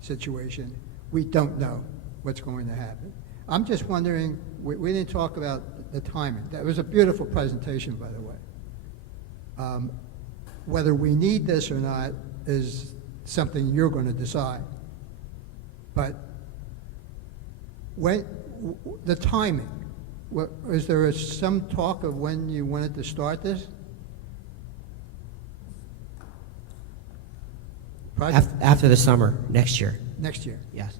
situation, we don't know what's going to happen. I'm just wondering, we didn't talk about the timing. That was a beautiful presentation, by the way. Whether we need this or not is something you're going to decide. But when the timing, is there some talk of when you wanted to start this? After the summer, next year. Next year. Yes.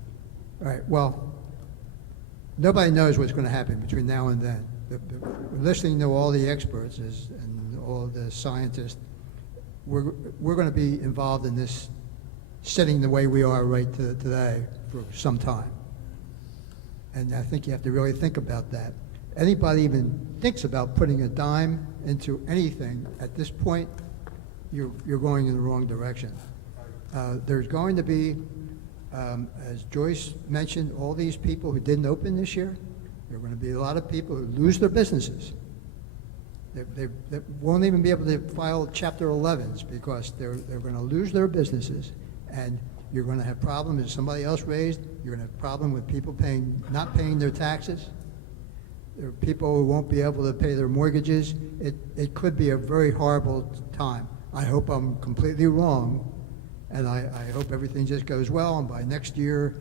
All right, well, nobody knows what's going to happen between now and then. Listening to all the experts and all the scientists, we're going to be involved in this sitting the way we are right today for some time. And I think you have to really think about that. Anybody even thinks about putting a dime into anything at this point, you're going in the wrong direction. There's going to be, as Joyce mentioned, all these people who didn't open this year. There are going to be a lot of people who lose their businesses. They won't even be able to file Chapter 11s because they're going to lose their businesses, and you're going to have problems that somebody else raised. You're going to have a problem with people not paying their taxes. There are people who won't be able to pay their mortgages. It could be a very horrible time. I hope I'm completely wrong, and I hope everything just goes well, and by next year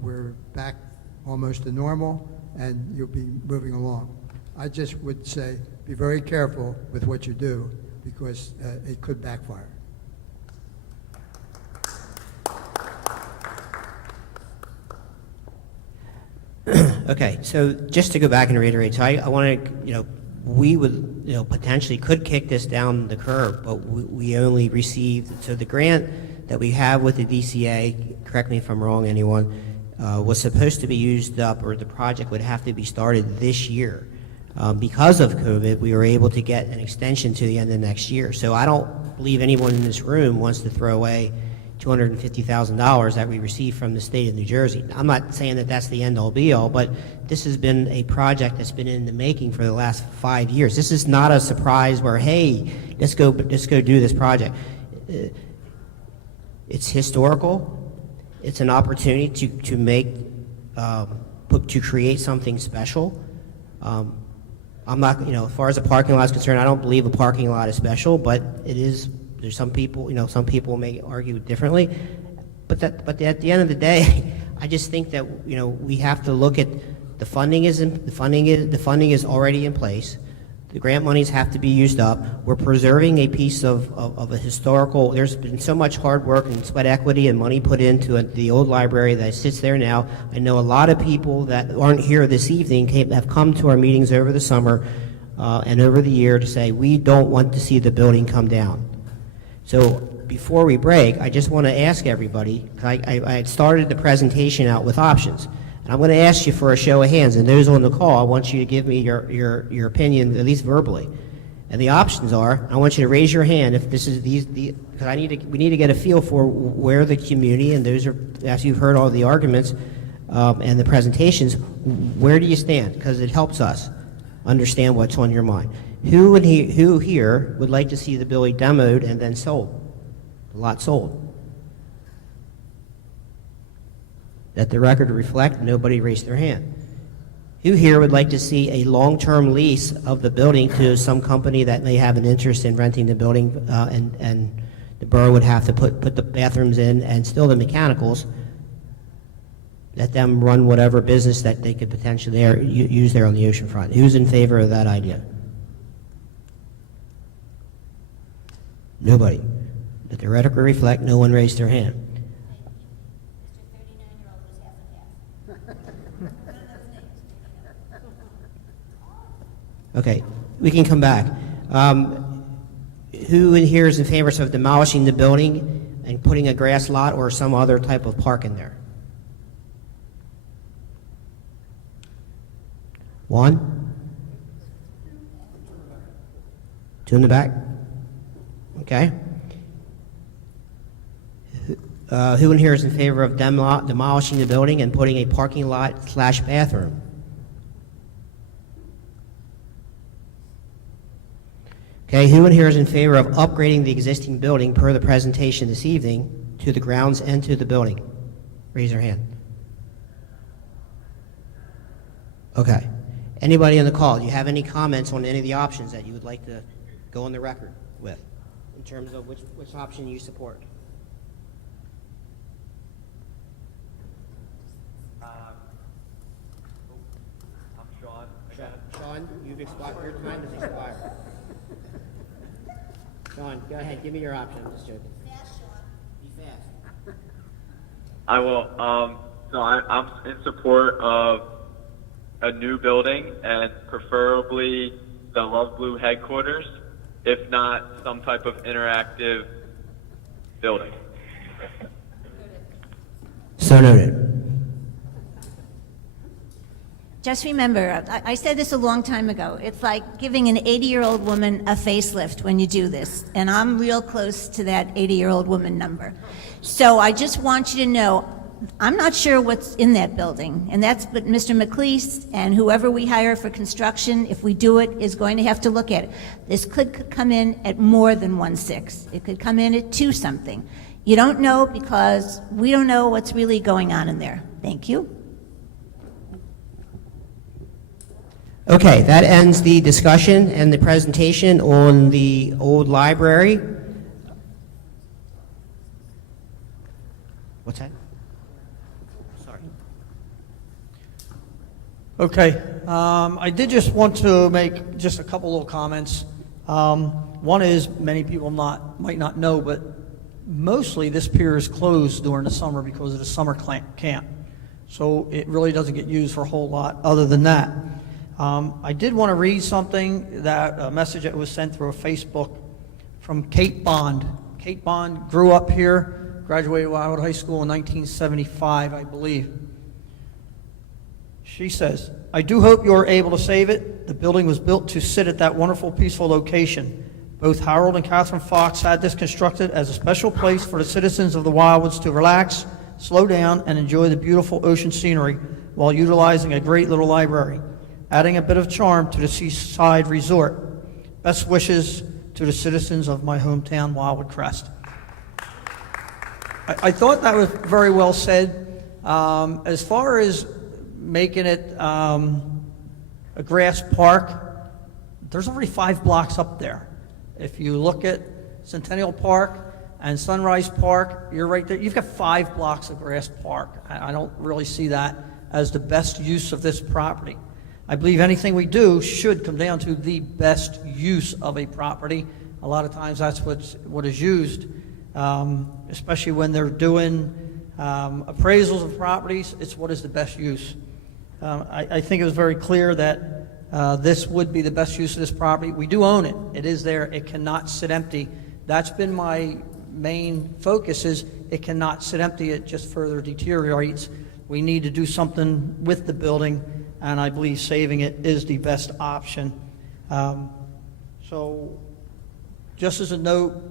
we're back almost to normal, and you'll be moving along. I just would say be very careful with what you do because it could backfire. Okay, so just to go back and reiterate, so I want to, we would, potentially could kick this down the curb, but we only received, so the grant that we have with the DCA, correct me if I'm wrong, anyone, was supposed to be used up, or the project would have to be started this year. Because of COVID, we were able to get an extension to the end of next year. So I don't believe anyone in this room wants to throw away $250,000 that we received from the state of New Jersey. I'm not saying that that's the end-all be-all, but this has been a project that's been in the making for the last 5 years. This is not a surprise where, hey, let's go do this project. It's historical. It's an opportunity to make, to create something special. I'm not, as far as the parking lot is concerned, I don't believe a parking lot is special, but it is. There's some people, some people may argue differently, but at the end of the day, I just think that we have to look at the funding is already in place. The grant monies have to be used up. We're preserving a piece of a historical. There's been so much hard work and sweat equity and money put into the old library that sits there now. I know a lot of people that aren't here this evening have come to our meetings over the summer and over the year to say we don't want to see the building come down. So before we break, I just want to ask everybody, I had started the presentation out with options, and I'm going to ask you for a show of hands, and those on the call, I want you to give me your opinion, at least verbally. And the options are, I want you to raise your hand if this is because we need to get a feel for where the community, and those are, as you've heard all the arguments and the presentations, where do you stand? Because it helps us understand what's on your mind. Who here would like to see the building demoed and then sold? The lot sold. Let the record reflect, nobody raised their hand. Who here would like to see a long-term lease of the building to some company that may have an interest in renting the building, and the borough would have to put the bathrooms in and still the mechanicals, let them run whatever business that they could potentially use there on the ocean front? Who's in favor of that idea? Nobody. Let the record reflect, no one raised their hand. Okay, we can come back. Who in here is in favor of demolishing the building and putting a grass lot or some other type of park in there? One? Two in the back? Okay. Who in here is in favor of demolishing the building and putting a parking lot / bathroom? Okay, who in here is in favor of upgrading the existing building per the presentation this evening to the grounds and to the building? Raise your hand. Okay. Anybody on the call, do you have any comments on any of the options that you would like to go on the record with in terms of which option you support? I'm Sean. Sean, you've expired, your time has expired. Sean, go ahead, give me your option, I'm just joking. Fast, Sean. Be fast. I will. So I'm in support of a new building and preferably the Love Blue headquarters, if not some type of interactive building. So noted. Just remember, I said this a long time ago, it's like giving an 80-year-old woman a facelift when you do this, and I'm real close to that 80-year-old woman number. So I just want you to know, I'm not sure what's in that building, and that's what Mr. McLeese and whoever we hire for construction, if we do it, is going to have to look at it. This could come in at more than 1.6. It could come in at 2 something. You don't know because we don't know what's really going on in there. Thank you. Okay, that ends the discussion and the presentation on the old library. What's that? Sorry. Okay, I did just want to make just a couple little comments. One is, many people might not know, but mostly this pier is closed during the summer because of the summer camp. So it really doesn't get used for a whole lot other than that. I did want to read something, a message that was sent through a Facebook from Kate Bond. Kate Bond grew up here, graduated Wildwood High School in 1975, I believe. She says, I do hope you are able to save it. The building was built to sit at that wonderful, peaceful location. Both Harold and Catherine Fox had this constructed as a special place for the citizens of the Wildwoods to relax, slow down, and enjoy the beautiful ocean scenery while utilizing a great little library, adding a bit of charm to the seaside resort. Best wishes to the citizens of my hometown, Wildwood Crest. I thought that was very well said. As far as making it a grass park, there's already 5 blocks up there. If you look at Centennial Park and Sunrise Park, you're right there. You've got 5 blocks of grass park. I don't really see that as the best use of this property. I believe anything we do should come down to the best use of a property. A lot of times that's what is used, especially when they're doing appraisals of properties. It's what is the best use. I think it was very clear that this would be the best use of this property. We do own it. It is there. It cannot sit empty. That's been my main focus, is it cannot sit empty. It just further deteriorates. We need to do something with the building, and I believe saving it is the best option. So just as a note,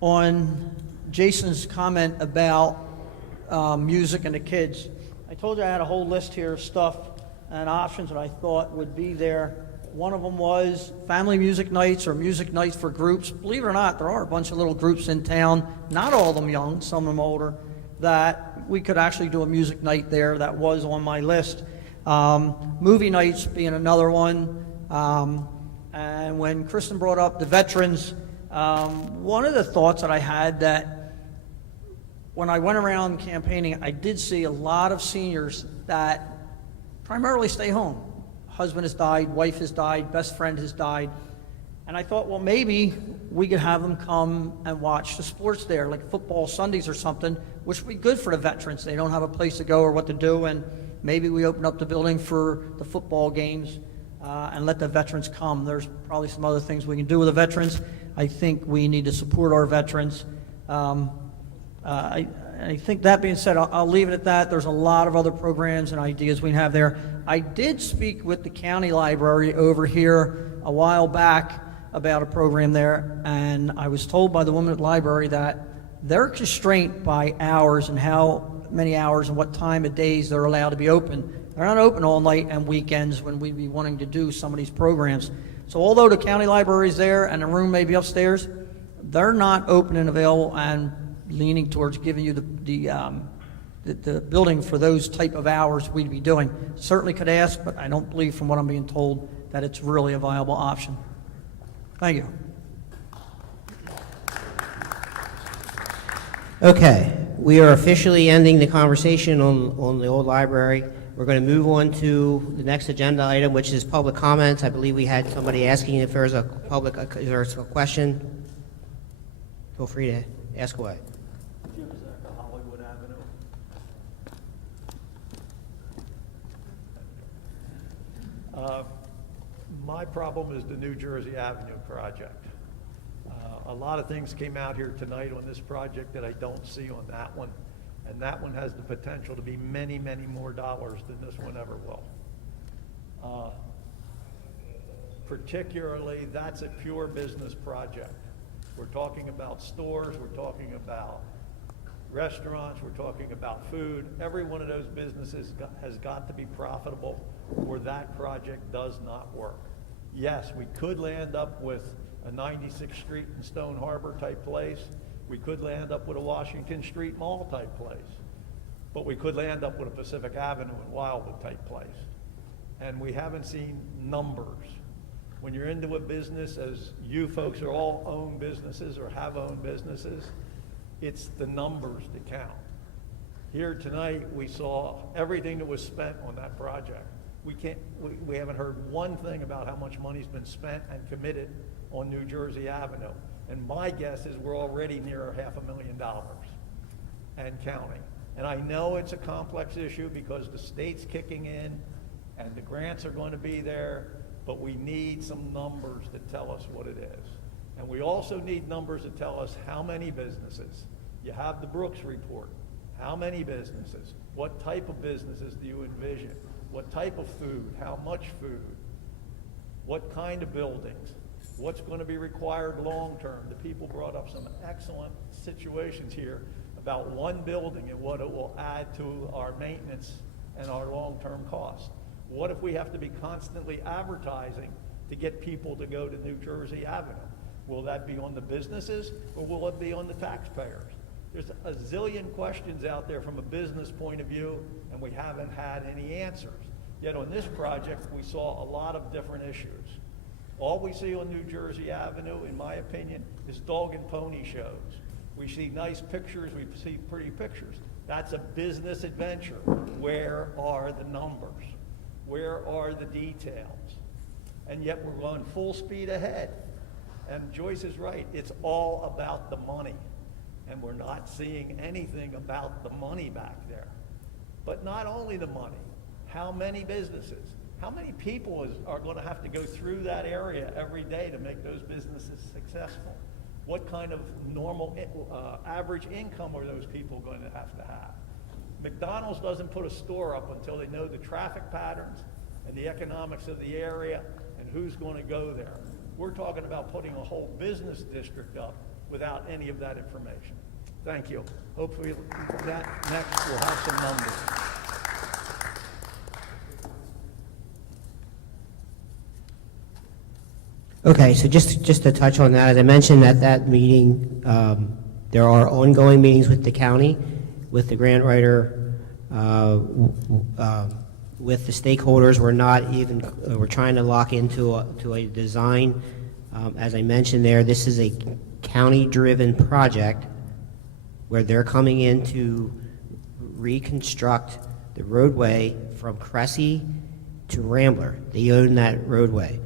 on Jason's comment about music and the kids, I told you I had a whole list here of stuff and options that I thought would be there. One of them was family music nights or music nights for groups. Believe it or not, there are a bunch of little groups in town, not all of them young, some of them older, that we could actually do a music night there. That was on my list. Movie nights being another one. And when Kristen brought up the veterans, one of the thoughts that I had that when I went around campaigning, I did see a lot of seniors that primarily stay home. Husband has died, wife has died, best friend has died. And I thought, well, maybe we could have them come and watch the sports there, like football Sundays or something, which would be good for the veterans. They don't have a place to go or what to do, and maybe we open up the building for the football games and let the veterans come. There's probably some other things we can do with the veterans. I think we need to support our veterans. I think that being said, I'll leave it at that. There's a lot of other programs and ideas we have there. I did speak with the county library over here a while back about a program there, and I was told by the woman at the library that they're constrained by hours and how many hours and what time of days they're allowed to be open. They're not open all night and weekends when we'd be wanting to do some of these programs. So although the county library is there and the room may be upstairs, they're not open and available and leaning towards giving you the building for those type of hours we'd be doing. Certainly could ask, but I don't believe from what I'm being told that it's really a viable option. Thank you. Okay, we are officially ending the conversation on the old library. We're going to move on to the next agenda item, which is public comments. I believe we had somebody asking if there's a question. Feel free to ask away. My problem is the New Jersey Avenue project. A lot of things came out here tonight on this project that I don't see on that one, and that one has the potential to be many, many more dollars than this one ever will. Particularly, that's a pure business project. We're talking about stores, we're talking about restaurants, we're talking about food. Every one of those businesses has got to be profitable or that project does not work. Yes, we could land up with a 96th Street and Stone Harbor type place. We could land up with a Washington Street Mall type place. But we could land up with a Pacific Avenue and Wildwood type place. And we haven't seen numbers. When you're into a business, as you folks are all own businesses or have owned businesses, it's the numbers that count. Here tonight, we saw everything that was spent on that project. We haven't heard one thing about how much money's been spent and committed on New Jersey Avenue. And my guess is we're already near $500,000 and counting. And I know it's a complex issue because the state's kicking in and the grants are going to be there, but we need some numbers that tell us what it is. And we also need numbers that tell us how many businesses. You have the Brooks report. How many businesses? What type of businesses do you envision? What type of food? How much food? What kind of buildings? What's going to be required long-term? The people brought up some excellent situations here about one building and what it will add to our maintenance and our long-term costs. What if we have to be constantly advertising to get people to go to New Jersey Avenue? Will that be on the businesses or will it be on the taxpayers? There's a zillion questions out there from a business point of view, and we haven't had any answers. Yet on this project, we saw a lot of different issues. All we see on New Jersey Avenue, in my opinion, is dog and pony shows. We see nice pictures, we see pretty pictures. That's a business adventure. Where are the numbers? Where are the details? And yet we're going full speed ahead. And Joyce is right, it's all about the money. And we're not seeing anything about the money back there. But not only the money, how many businesses, how many people are going to have to go through that area every day to make those businesses successful? What kind of normal average income are those people going to have? McDonald's doesn't put a store up until they know the traffic patterns and the economics of the area and who's going to go there. We're talking about putting a whole business district up without any of that information. Thank you. Hopefully that next we'll have some numbers. Okay, so just to touch on that, as I mentioned at that meeting, there are ongoing meetings with the county. with the grant writer, with the stakeholders. We're trying to lock into a design. As I mentioned there, this is a county-driven project where they're coming in to reconstruct the roadway from Cressy to Rambler. They own that roadway.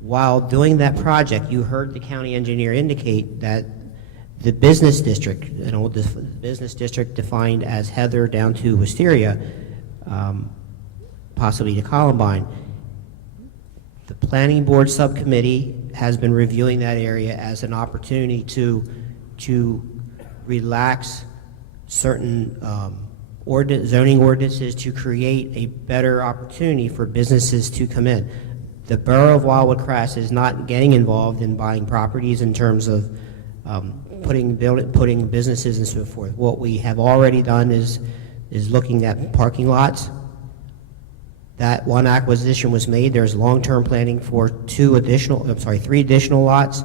While doing that project, you heard the county engineer indicate that the business district, an old business district defined as Heather down to Wisteria, possibly to Columbine, the planning board subcommittee has been reviewing that area as an opportunity to relax certain zoning ordinances to create a better opportunity for businesses to come in. The borough of Wildwood Crest is not getting involved in buying properties in terms of putting businesses and so forth. What we have already done is looking at parking lots. That one acquisition was made. There's long-term planning for 3 additional lots.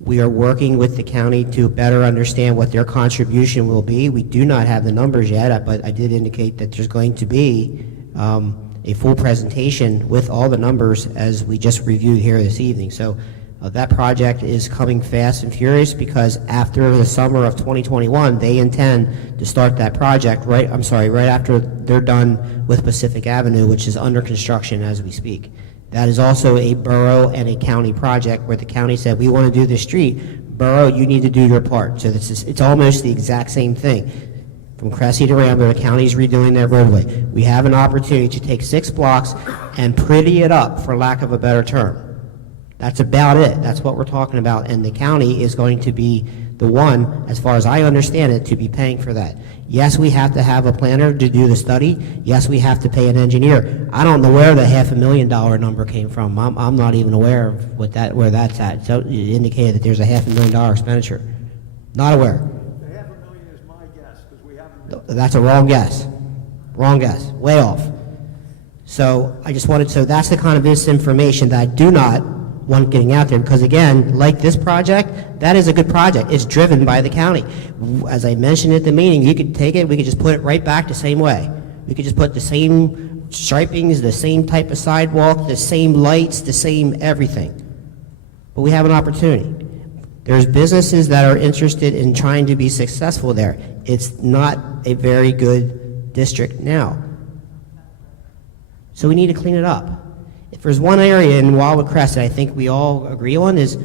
We are working with the county to better understand what their contribution will be. We do not have the numbers yet, but I did indicate that there's going to be a full presentation with all the numbers as we just reviewed here this evening. So that project is coming fast and furious because after the summer of 2021, they intend to start that project right after they're done with Pacific Avenue, which is under construction as we speak. That is also a borough and a county project where the county said, we want to do this street. Borough, you need to do your part. So it's almost the exact same thing. From Cressy to Rambler, the county's redoing their roadway. We have an opportunity to take 6 blocks and pretty it up, for lack of a better term. That's about it. That's what we're talking about. And the county is going to be the one, as far as I understand it, to be paying for that. Yes, we have to have a planner to do the study. Yes, we have to pay an engineer. I don't know where the $500,000 number came from. I'm not even aware of where that's at. So it indicated that there's a $500,000 expenditure. Not aware. The $500,000 is my guess, because we haven't. That's a wrong guess. Wrong guess. Way off. So I just wanted, so that's the kind of misinformation that I do not want getting out there, because again, like this project, that is a good project. It's driven by the county. As I mentioned at the meeting, you could take it, we could just put it right back the same way. We could just put the same stripings, the same type of sidewalk, the same lights, the same everything. But we have an opportunity. There's businesses that are interested in trying to be successful there. It's not a very good district now. So we need to clean it up. If there's one area in Wildwood Crest that I think we all agree on is,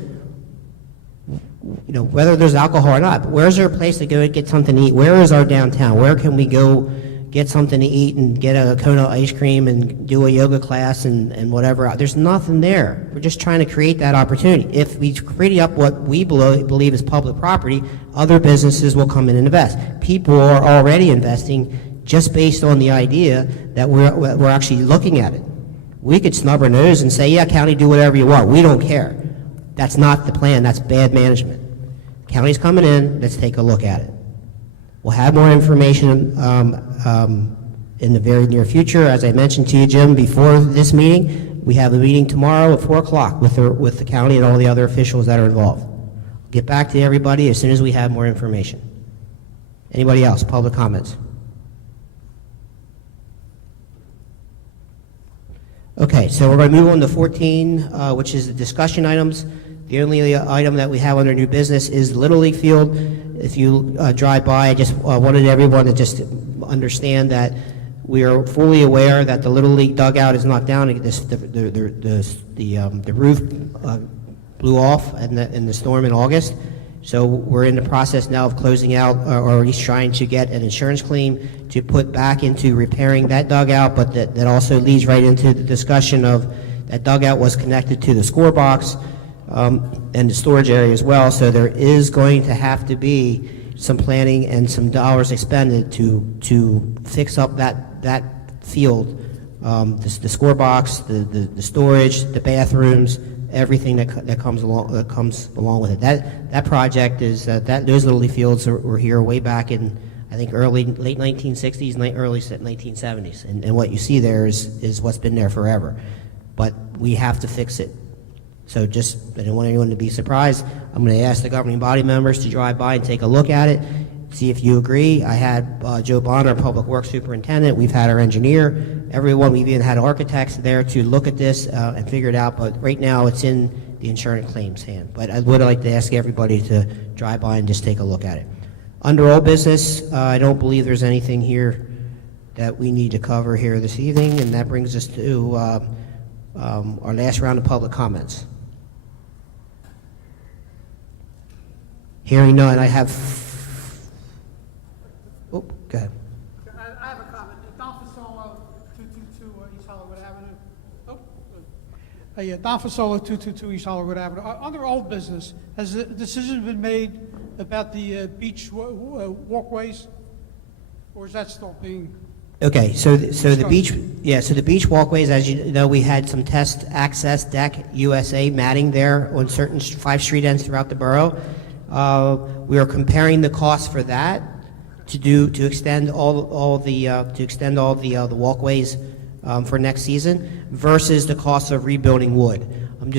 whether there's alcohol or not, but where's there a place to go and get something to eat? Where is our downtown? Where can we go get something to eat and get a cone of ice cream and do a yoga class and whatever? There's nothing there. We're just trying to create that opportunity. If we create up what we believe is public property, other businesses will come in and invest. People are already investing just based on the idea that we're actually looking at it. We could snub our nose and say, yeah, county, do whatever you want. We don't care. That's not the plan. That's bad management. County's coming in. Let's take a look at it. We'll have more information in the very near future. As I mentioned to you, Jim, before this meeting, we have a meeting tomorrow at 4 o'clock with the county and all the other officials that are involved. I'll get back to everybody as soon as we have more information. Anybody else? Public comments? Okay, so we're going to move on to 14, which is the discussion items. The only item that we have under new business is the Little League field. If you drive by, I just wanted everyone to just understand that we are fully aware that the Little League dugout is knocked down. The roof blew off in the storm in August. So we're in the process now of closing out, or at least trying to get an insurance claim to put back into repairing that dugout, but that also leads right into the discussion of that dugout was connected to the score box and the storage area as well. So there is going to have to be some planning and some dollars expended to fix up that field, the score box, the storage, the bathrooms, everything that comes along with it. That project is those Little League fields were here way back in, I think, late 1960s, early 1970s, and what you see there is what's been there forever. But we have to fix it. So I don't want anyone to be surprised. I'm going to ask the governing body members to drive by and take a look at it, see if you agree. I had Joe Bond, our Public Works Superintendent, we've had our engineer, everyone, we've even had architects there to look at this and figure it out, but right now it's in the insurance claims hand. But I would like to ask everybody to drive by and just take a look at it. Under old business, I don't believe there's anything here that we need to cover here this evening, and that brings us to our last round of public comments. Hearing none, I have, oh, go ahead. I have a comment. Don Fasolo, 222 East Hollywood Avenue. Oh, good. Yeah, Don Fasolo, 222 East Hollywood Avenue. Under old business, has a decision been made about the beach walkways? Or is that still being? Okay, so the beach, so the beach walkways, as you know, we had some test access deck USA matting there on certain 5 street ends throughout the borough. We are comparing the cost for that to extend all the walkways for next season versus the cost of rebuilding wood.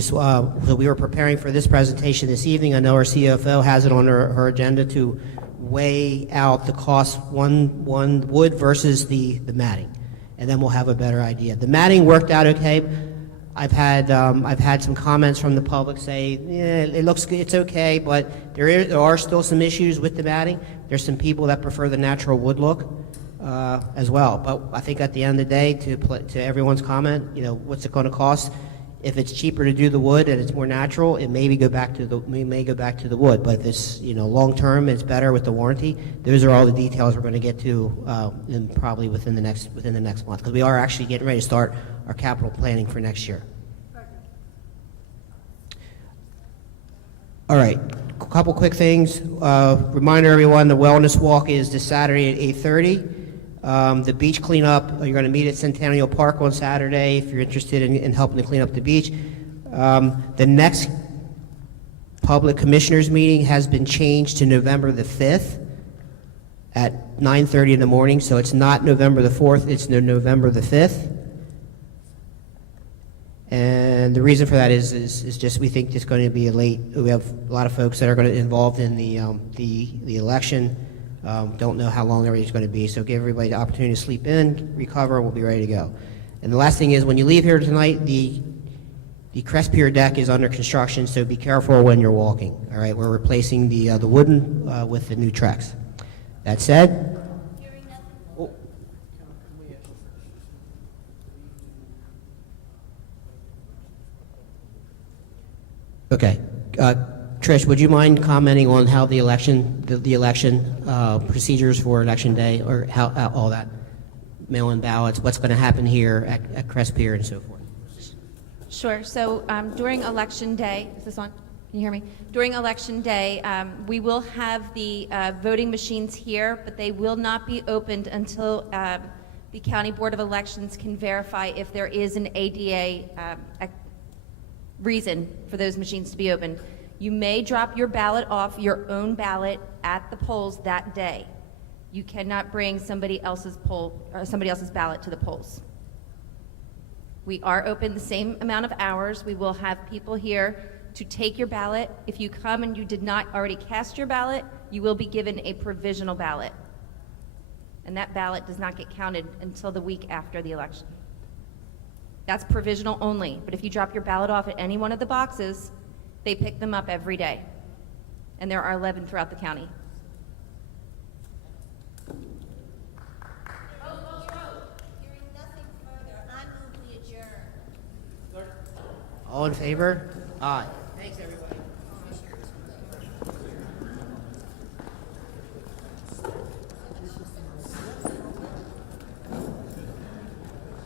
So we were preparing for this presentation this evening. I know our CFO has it on her agenda to weigh out the cost one wood versus the matting, and then we'll have a better idea. The matting worked out okay. I've had some comments from the public say, yeah, it looks good, it's okay, but there are still some issues with the matting. There's some people that prefer the natural wood look as well. But I think at the end of the day, to everyone's comment, what's it going to cost? If it's cheaper to do the wood and it's more natural, it may go back to the wood. But if it's long term, it's better with the warranty. Those are all the details we're going to get to probably within the next month, because we are actually getting ready to start our capital planning for next year. All right, a couple quick things. Reminder everyone, the wellness walk is this Saturday at 8:30. The beach cleanup, you're going to meet at Centennial Park on Saturday if you're interested in helping to clean up the beach. The next public commissioners meeting has been changed to November the 5th at 9:30 in the morning, so it's not November the 4th, it's November the 5th. And the reason for that is just we think it's going to be we have a lot of folks that are going to be involved in the election. Don't know how long everything's going to be, so give everybody the opportunity to sleep in, recover, and we'll be ready to go. And the last thing is, when you leave here tonight, the crest pier deck is under construction, so be careful when you're walking. All right, we're replacing the wooden with the new Trex. That said, okay. Trish, would you mind commenting on how the election procedures for election day, or how all that, mail-in ballots, what's going to happen here at Crest Pier and so forth? Sure. So during Election Day, is this on? Can you hear me? During Election Day, we will have the voting machines here, but they will not be opened until the County Board of Elections can verify if there is an ADA reason for those machines to be open. You may drop your ballot off, your own ballot, at the polls that day. You cannot bring somebody else's ballot to the polls. We are open the same amount of hours. We will have people here to take your ballot. If you come and you did not already cast your ballot, you will be given a provisional ballot. And that ballot does not get counted until the week after the election. That's provisional only. But if you drop your ballot off at any one of the boxes, they pick them up every day. And there are 11 throughout the county. Hearing nothing further, I move we adjourn. All in favor? Aye.